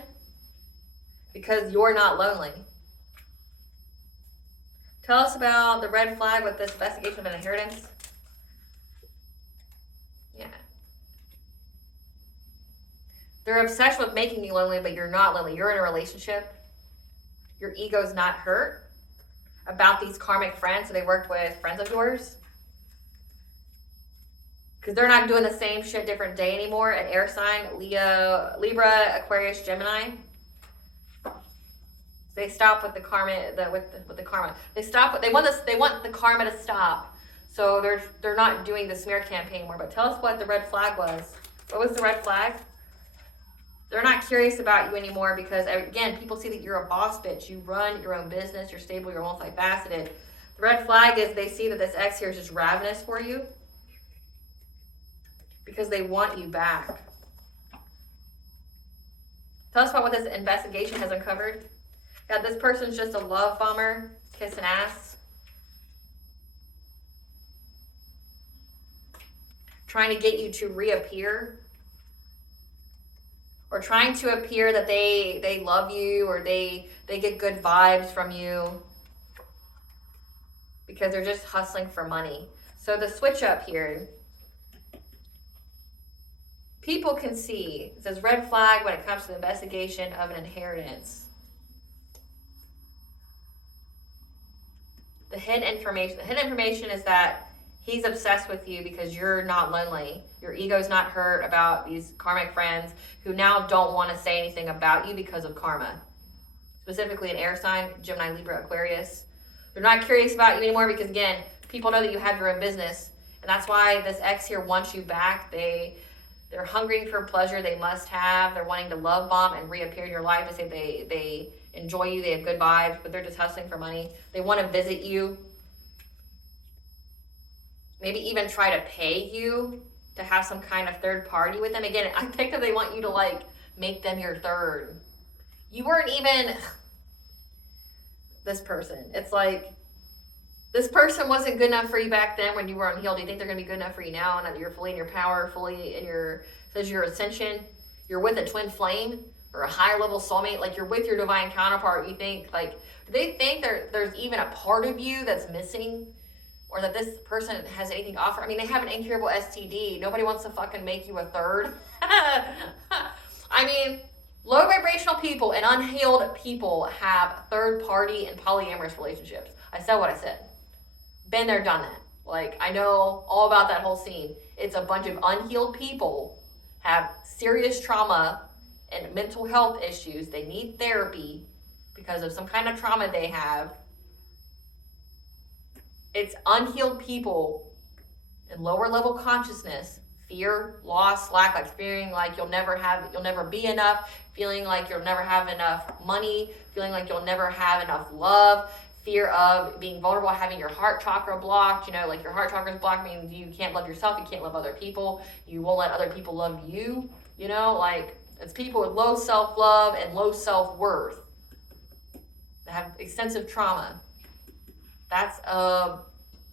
because you're not lonely. Tell us about the red flag with this investigation of an inheritance. Yeah. They're obsessed with making you lonely, but you're not lonely. You're in a relationship. Your ego's not hurt about these karmic friends. So they worked with friends of yours. Because they're not doing the same shit different day anymore. An air sign, Leo, Libra, Aquarius, Gemini. They stop with the karma, with the karma. They stop. They want the karma to stop. So they're not doing the smear campaign anymore. But tell us what the red flag was. What was the red flag? They're not curious about you anymore because, again, people see that you're a boss bitch. You run your own business. You're stable. You're multifaceted. The red flag is they see that this ex here is just ravenous for you because they want you back. Tell us about what this investigation has uncovered. Yeah, this person's just a love bomber, kissing ass. Trying to get you to reappear. Or trying to appear that they love you or they get good vibes from you. Because they're just hustling for money. So the switch up here. People can see, it says red flag when it comes to the investigation of an inheritance. The hidden information is that he's obsessed with you because you're not lonely. Your ego's not hurt about these karmic friends who now don't want to say anything about you because of karma. specifically an air sign, Gemini, Libra, Aquarius. They're not curious about you anymore because, again, people know that you have your own business. And that's why this ex here wants you back. They're hungering for pleasure. They must have. They're wanting to love bomb and reappear in your life to say they enjoy you. They have good vibes, but they're just hustling for money. They want to visit you. Maybe even try to pay you to have some kind of third party with them. Again, I think that they want you to like make them your third. You weren't even this person. It's like this person wasn't good enough for you back then when you were unhealed. Do you think they're going to be good enough for you now that you're fully in your power, fully in your, says your ascension? You're with a twin flame or a higher level soulmate. Like you're with your divine counterpart. You think like, do they think there's even a part of you that's missing? Or that this person has anything to offer? I mean, they have an incurable STD. Nobody wants to fucking make you a third. I mean, low vibrational people and unhealed people have third party and polyamorous relationships. I said what I said. Been there, done that. Like, I know all about that whole scene. It's a bunch of unhealed people have serious trauma and mental health issues. They need therapy because of some kind of trauma they have. It's unhealed people in lower level consciousness, fear, loss, lack, like feeling like you'll never be enough, feeling like you'll never have enough money, feeling like you'll never have enough love, fear of being vulnerable, having your heart chakra blocked, you know, like your heart chakra is blocked means you can't love yourself, you can't love other people, you won't let other people love you, you know, like it's people with low self-love and low self-worth that have extensive trauma. That's a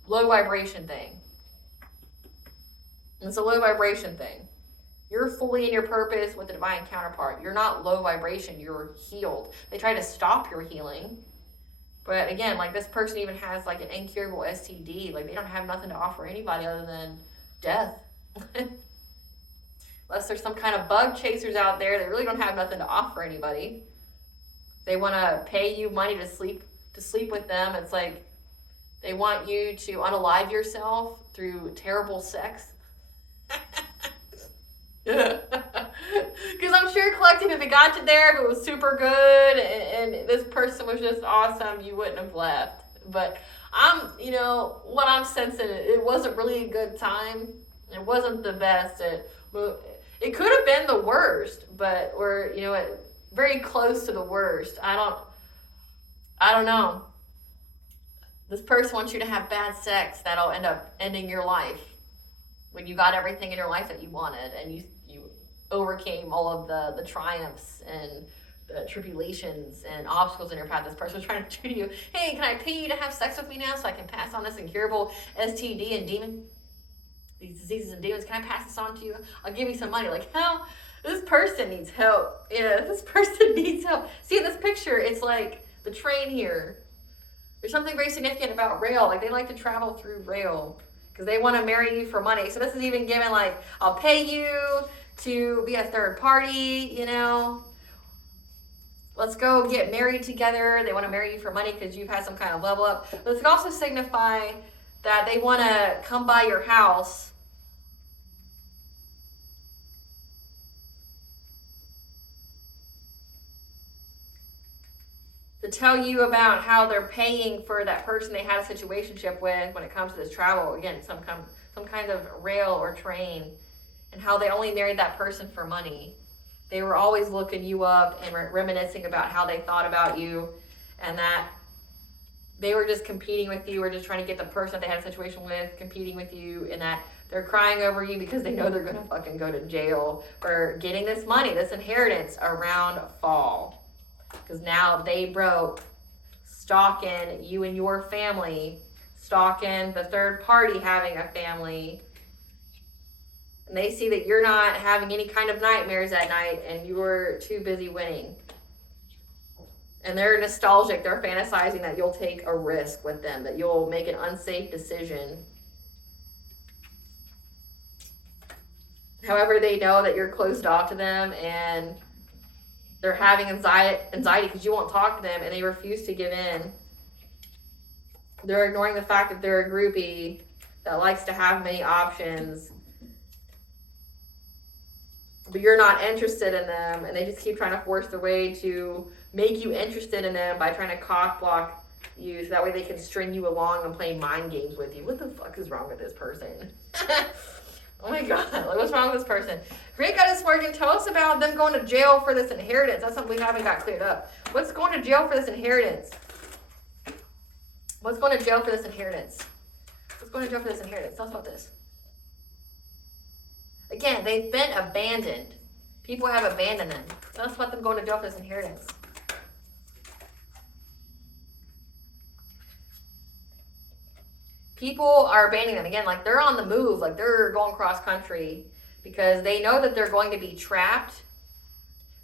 low vibration thing. It's a low vibration thing. You're fully in your purpose with the divine counterpart. You're not low vibration, you're healed. They try to stop your healing. But again, like this person even has like an incurable STD. Like they don't have nothing to offer anybody other than death. Unless there's some kind of bug chasers out there, they really don't have nothing to offer anybody. They want to pay you money to sleep with them. It's like, they want you to unalive yourself through terrible sex. Because I'm sure, collective, if it got you there, if it was super good and this person was just awesome, you wouldn't have left. But what I'm sensing, it wasn't really a good time. It wasn't the best. It could have been the worst, but we're, very close to the worst. I don't know. This person wants you to have bad sex that'll end up ending your life when you got everything in your life that you wanted and you overcame all of the triumphs and the tribulations and obstacles in your path. This person was trying to treat you, hey, can I pay you to have sex with me now so I can pass on this incurable STD and demon? These diseases and demons, can I pass this on to you? I'll give you some money. Like, how? This person needs help. Yeah, this person needs help. See, in this picture, it's like the train here. There's something very significant about rail. Like they like to travel through rail because they want to marry you for money. So this is even given like, I'll pay you to be a third party, Let's go get married together. They want to marry you for money because you've had some kind of level up. But this could also signify that they want to come by your house to tell you about how they're paying for that person they had a situationship with when it comes to this travel. Again, some kind of rail or train, and how they only married that person for money. They were always looking you up and reminiscing about how they thought about you, and that they were just competing with you or just trying to get the person that they had a situation with competing with you, and that they're crying over you because they know they're going to fucking go to jail for getting this money, this inheritance around fall. Because now they broke, stalking you and your family, stalking the third party having a family. And they see that you're not having any kind of nightmares at night and you're too busy winning. And they're nostalgic. They're fantasizing that you'll take a risk with them, that you'll make an unsafe decision. However, they know that you're closed off to them and they're having anxiety because you won't talk to them and they refuse to give in. They're ignoring the fact that they're a groupie that likes to have many options. but you're not interested in them, and they just keep trying to force their way to make you interested in them by trying to cock block you, so that way they can string you along and play mind games with you. What the fuck is wrong with this person? Oh my god, like, what's wrong with this person? Great Goddess Morgan, tell us about them going to jail for this inheritance. That's something we haven't got cleared up. What's going to jail for this inheritance? What's going to jail for this inheritance? What's going to jail for this inheritance? Tell us about this. Again, they've been abandoned. People have abandoned them. Tell us about them going to jail for this inheritance. People are abandoning them. Again, like they're on the move, like they're going cross country because they know that they're going to be trapped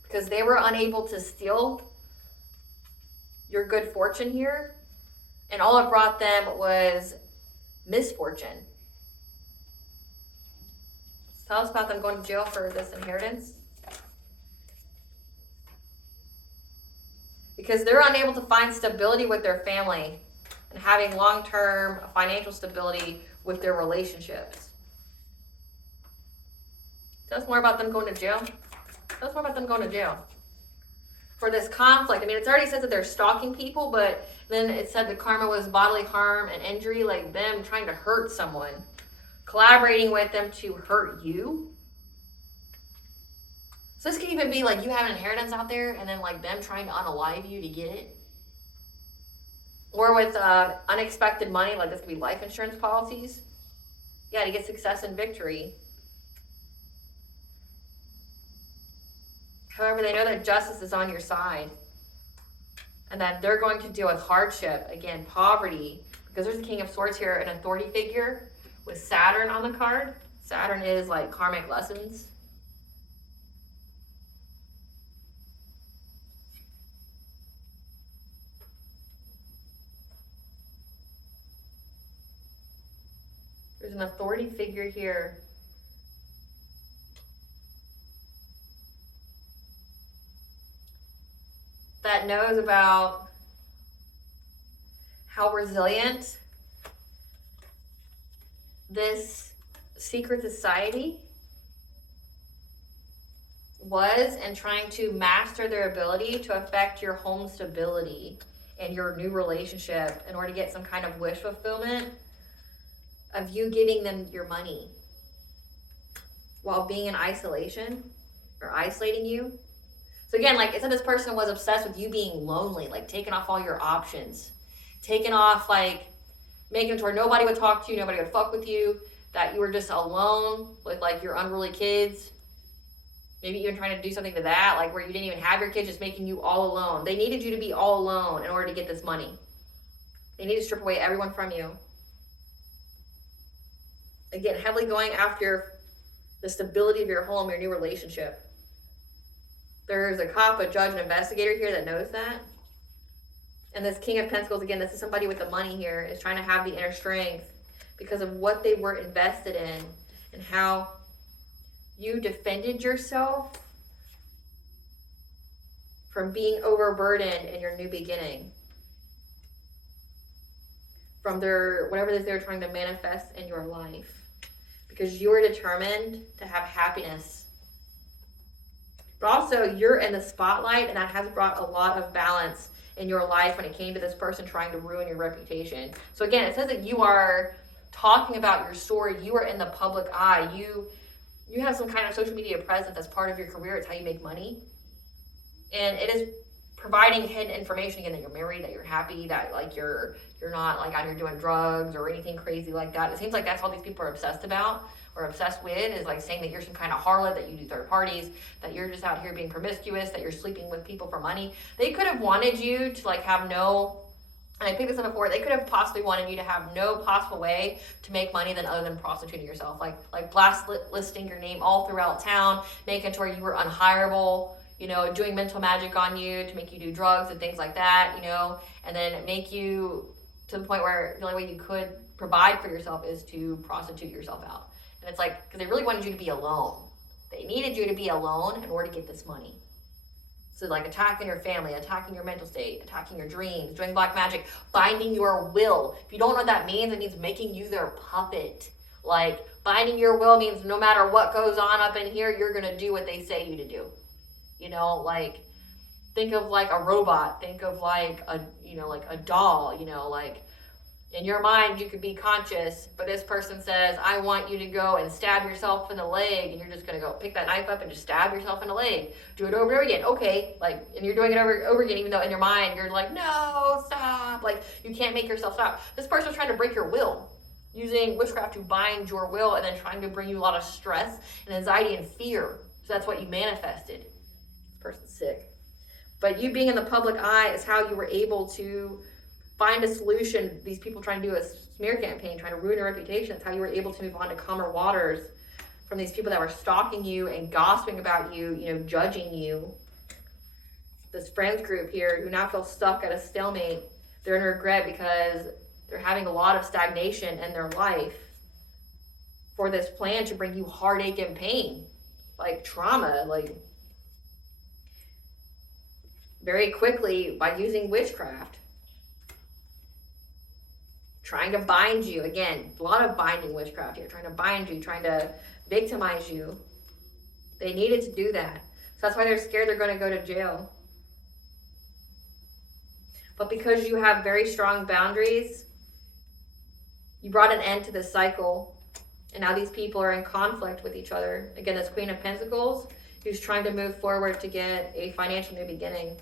because they were unable to steal your good fortune here. And all it brought them was misfortune. Tell us about them going to jail for this inheritance. Because they're unable to find stability with their family and having long-term financial stability with their relationships. Tell us more about them going to jail. Tell us more about them going to jail. For this conflict, I mean, it's already said that they're stalking people, but then it said the karma was bodily harm and injury, like them trying to hurt someone. Collaborating with them to hurt you. So this could even be like you have an inheritance out there and then like them trying to unalive you to get it. Or with unexpected money, like this could be life insurance policies. Yeah, to get success and victory. However, they know that justice is on your side. And that they're going to deal with hardship, again, poverty. Because there's a King of Swords here, an authority figure with Saturn on the card. Saturn is like karmic lessons. There's an authority figure here. That knows about how resilient this secret society was and trying to master their ability to affect your home stability and your new relationship in order to get some kind of wish fulfillment of you giving them your money while being in isolation or isolating you. So again, like it said, this person was obsessed with you being lonely, like taking off all your options, taking off like making it to where nobody would talk to you, nobody would fuck with you, that you were just alone with like your unruly kids. Maybe even trying to do something to that, like where you didn't even have your kids, just making you all alone. They needed you to be all alone in order to get this money. They need to strip away everyone from you. Again, heavily going after the stability of your home, your new relationship. There's a cop, a judge, an investigator here that knows that. And this King of Pentacles, again, this is somebody with the money here, is trying to have the inner strength because of what they were invested in and how you defended yourself from being overburdened in your new beginning. From their, whatever it is they're trying to manifest in your life. Because you are determined to have happiness. But also, you're in the spotlight, and that has brought a lot of balance in your life when it came to this person trying to ruin your reputation. So again, it says that you are talking about your story. You are in the public eye. You have some kind of social media presence as part of your career. It's how you make money. And it is providing hidden information, again, that you're married, that you're happy, that like you're not like out here doing drugs or anything crazy like that. It seems like that's all these people are obsessed about or obsessed with, is like saying that you're some kind of harlot, that you do third parties, that you're just out here being promiscuous, that you're sleeping with people for money. They could have wanted you to like have no, and I picked this up before, they could have possibly wanted you to have no possible way to make money than other than prostituting yourself, like blast listing your name all throughout town, making it to where you were unhireable, you know, doing mental magic on you to make you do drugs and things like that, you know, and then make you to the point where the only way you could provide for yourself is to prostitute yourself out. And it's like, because they really wanted you to be alone. They needed you to be alone in order to get this money. So like attacking your family, attacking your mental state, attacking your dreams, doing black magic, binding your will. If you don't know what that means, it means making you their puppet. Like Binding your will means no matter what goes on up in here, you're going to do what they say you to do. You know, like, think of like a robot. Think of like a, you know, like a doll, you know, like in your mind you could be conscious, but this person says, I want you to go and stab yourself in the leg, and you're just going to go pick that knife up and just stab yourself in the leg. Do it over and over again. Okay, like, and you're doing it over and over again, even though in your mind you're like, no, stop. Like, you can't make yourself stop. This person's trying to break your will, using witchcraft to bind your will, and then trying to bring you a lot of stress and anxiety and fear. So that's what you manifested. This person's sick. But you being in the public eye is how you were able to find a solution. These people trying to do a smear campaign, trying to ruin your reputation. That's how you were able to move on to calmer waters from these people that were stalking you and gossiping about you, you know, judging you. This friends group here who now feel stuck at a stalemate. They're in regret because they're having a lot of stagnation in their life for this plan to bring you heartache and pain, like trauma, like very quickly by using witchcraft. Trying to bind you. Again, a lot of binding witchcraft here. Trying to bind you, trying to victimize you. They needed to do that. So that's why they're scared they're going to go to jail. But because you have very strong boundaries, you brought an end to this cycle. And now these people are in conflict with each other. Again, this Queen of Pentacles, who's trying to move forward to get a financial new beginning.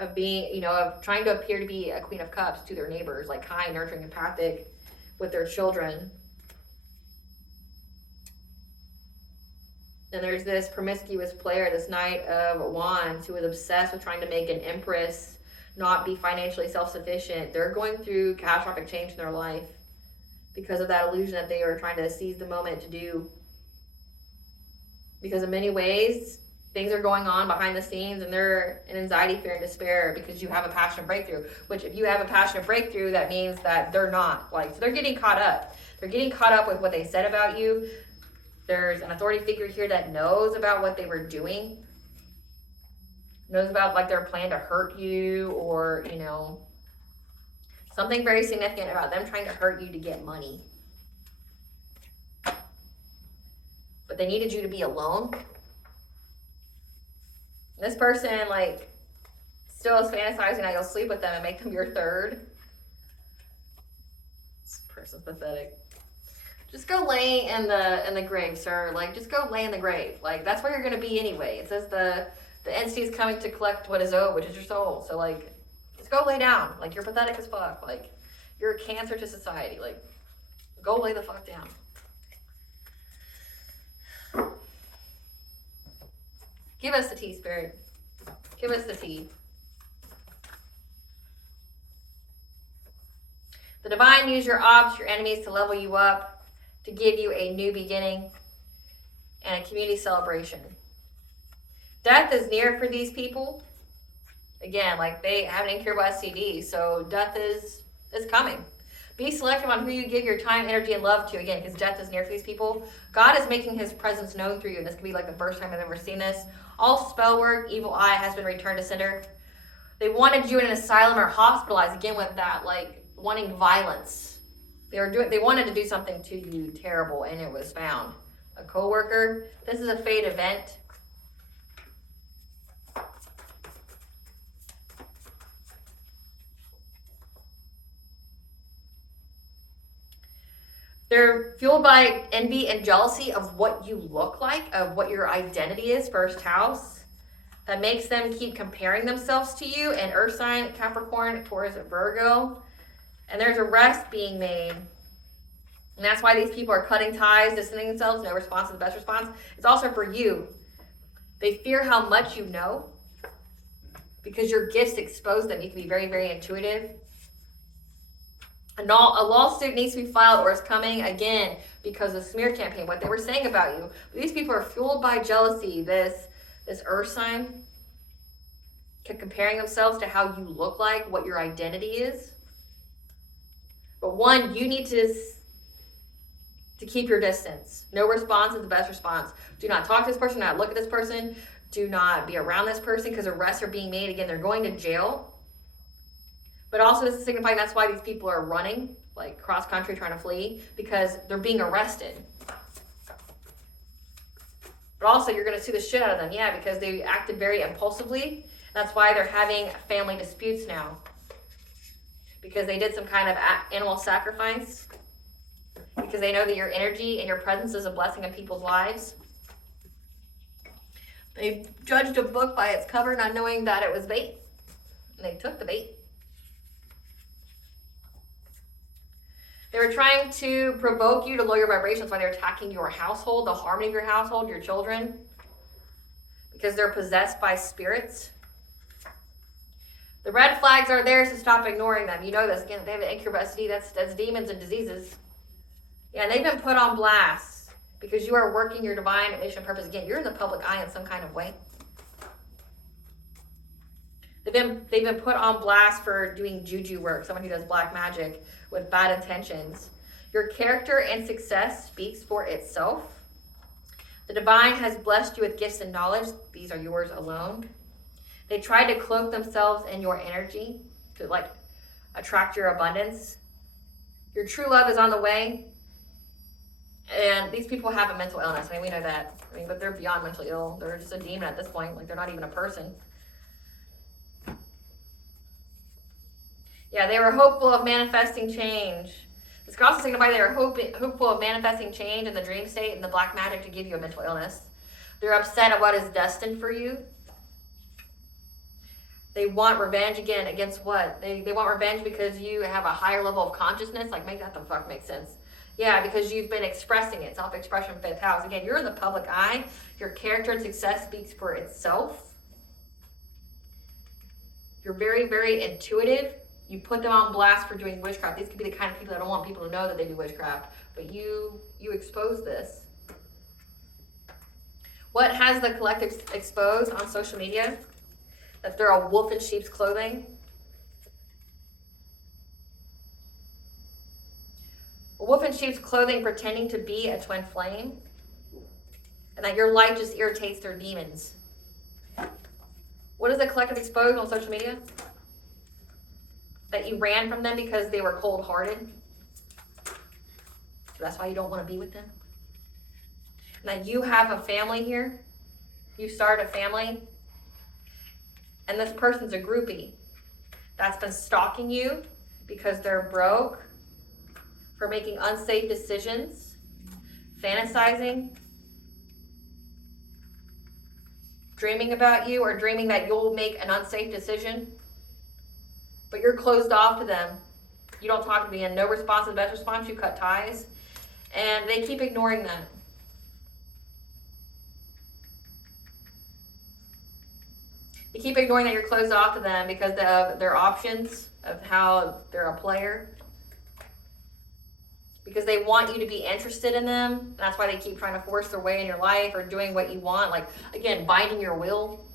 Of being, you know, of trying to appear to be a Queen of Cups to their neighbors, like kind, nurturing, empathic with their children. Then there's this promiscuous player, this Knight of Wands, who is obsessed with trying to make an empress, not be financially self-sufficient. They're going through catastrophic change in their life because of that illusion that they are trying to seize the moment to do. Because in many ways, things are going on behind the scenes, and they're in anxiety, fear, and despair because you have a passionate breakthrough. Which, if you have a passionate breakthrough, that means that they're not. Like, so they're getting caught up. They're getting caught up with what they said about you. There's an authority figure here that knows about what they were doing. Knows about, like, their plan to hurt you, or, you know, something very significant about them trying to hurt you to get money. But they needed you to be alone. This person, like, still is fantasizing that you'll sleep with them and make them your third. This person's pathetic. Just go lay in the grave, sir. Like, just go lay in the grave. Like, that's where you're going to be anyway. It says the entity is coming to collect what is owed, which is your soul. So, like, just go lay down. Like, you're pathetic as fuck. Like, you're a cancer to society. Like, go lay the fuck down. Give us the tea, Spirit. Give us the tea. The divine use your obs, your enemies, to level you up, to give you a new beginning and a community celebration. Death is near for these people. Again, like, they have an incurable STD, so death is coming. Be selective on who you give your time, energy, and love to, again, because death is near for these people. God is making his presence known through you, and this could be like the first time I've ever seen this. All spell work, evil eye has been returned to sender. They wanted you in an asylum or hospitalized, again with that, like, wanting violence. They wanted to do something to you terrible, and it was found. A co-worker, this is a fate event. They're fueled by envy and jealousy of what you look like, of what your identity is, first house. That makes them keep comparing themselves to you. And Earth sign, Capricorn, Taurus, Virgo. And there's arrest being made. And that's why these people are cutting ties, distancing themselves. No response is the best response. It's also for you. They fear how much you know, because your gifts expose them. You can be very, very intuitive. A lawsuit needs to be filed, or is coming, again, because of the smear campaign, what they were saying about you. But these people are fueled by jealousy. This earth sign, comparing themselves to how you look like, what your identity is. But one, you need to keep your distance. No response is the best response. Do not talk to this person, do not look at this person, do not be around this person, because arrests are being made. Again, they're going to jail. But also, this is signifying that's why these people are running. like cross country trying to flee because they're being arrested. But also you're going to sue the shit out of them, yeah, because they acted very impulsively. That's why they're having family disputes now. Because they did some kind of animal sacrifice. Because they know that your energy and your presence is a blessing in people's lives. They judged a book by its cover, not knowing that it was bait. And they took the bait. They were trying to provoke you to lower your vibrations while they're attacking your household, the harmony of your household, your children. Because they're possessed by spirits. The red flags are there, so stop ignoring them. You know this. Again, they have an incubacity. That's demons and diseases. Yeah, and they've been put on blast because you are working your divine mission purpose. Again, you're in the public eye in some kind of way. They've been put on blast for doing juju work, someone who does black magic with bad intentions. Your character and success speaks for itself. The divine has blessed you with gifts and knowledge. These are yours alone. They try to cloak themselves in your energy to like attract your abundance. Your true love is on the way. And these people have a mental illness. I mean, we know that. I mean, but they're beyond mentally ill. They're just a demon at this point. Like, they're not even a person. Yeah, they were hopeful of manifesting change. This could also signify they were hopeful of manifesting change in the dream state and the black magic to give you a mental illness. They're upset at what is destined for you. They want revenge again. Against what? They want revenge because you have a higher level of consciousness. Like, make that the fuck make sense. Yeah, because you've been expressing it. Self-expression, fifth house. Again, you're in the public eye. Your character and success speaks for itself. You're very, very intuitive. You put them on blast for doing witchcraft. These could be the kind of people that don't want people to know that they do witchcraft. But you expose this. What has the collective exposed on social media? That they're a wolf in sheep's clothing. A wolf in sheep's clothing pretending to be a twin flame. And that your light just irritates their demons. What is the collective exposed on social media? That you ran from them because they were cold-hearted. So that's why you don't want to be with them. And that you have a family here. You start a family. And this person's a groupie that's been stalking you because they're broke, for making unsafe decisions, fantasizing, dreaming about you, or dreaming that you'll make an unsafe decision. But you're closed off to them. You don't talk to them. No response is the best response. You cut ties. And they keep ignoring that. You keep ignoring that you're closed off to them because of their options, of how they're a player. Because they want you to be interested in them. That's why they keep trying to force their way in your life or doing what you want. Like, again, binding your will.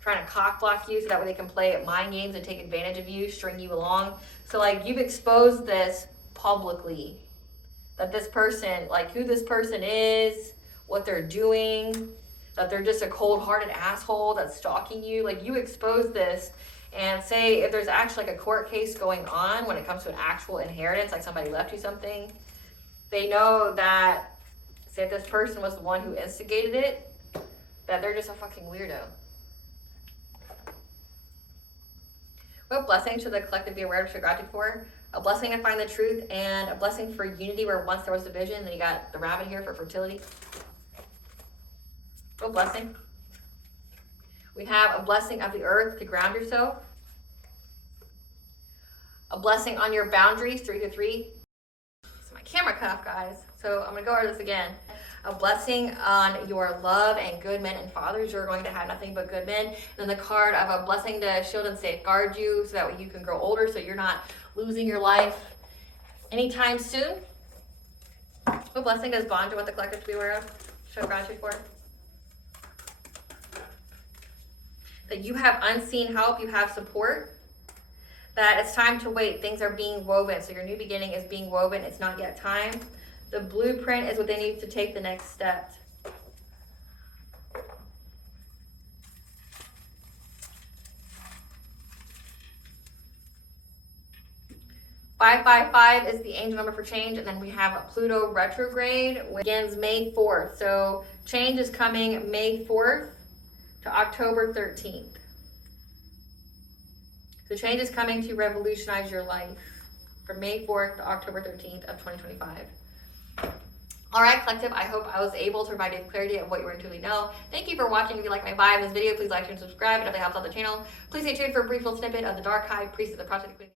Trying to cock block you so that way they can play mind games and take advantage of you, string you along. So, like, you've exposed this publicly. That this person, like, who this person is, what they're doing, that they're just a cold-hearted asshole that's stalking you. Like, you expose this, and say if there's actually like a court case going on when it comes to an actual inheritance, like somebody left you something, they know that, say if this person was the one who instigated it, that they're just a fucking weirdo. What blessing should the collective be aware of, should gratitude for? A blessing to find the truth, and a blessing for unity where once there was division. Then you got the rabbit here for fertility. What blessing? We have a blessing of the earth to ground yourself. A blessing on your boundaries, 3 to 3. So my camera cut off, guys. So I'm going to go over this again. A blessing on your love and good men and fathers. You're going to have nothing but good men. And then the card of a blessing to shield and safeguard you so that way you can grow older so you're not losing your life anytime soon. What blessing does bond to what the collective to be aware of? Show gratitude for. That you have unseen help, you have support. That it's time to wait. Things are being woven. So your new beginning is being woven. It's not yet time. The blueprint is within you to take the next step. 555 is the angel number for change, and then we have Pluto retrograde, which begins May 4th. So change is coming May 4th to October 13th. So change is coming to revolutionize your life from May 4th to October 13th of 2025. All right, collective, I hope I was able to provide you with clarity of what you intuitively know. Thank you for watching. If you like my vibe in this video, please like, share, and subscribe. And if it helps out the channel, please stay tuned for a brief little snippet of the Dark High Priestess of the Prophetic Queen.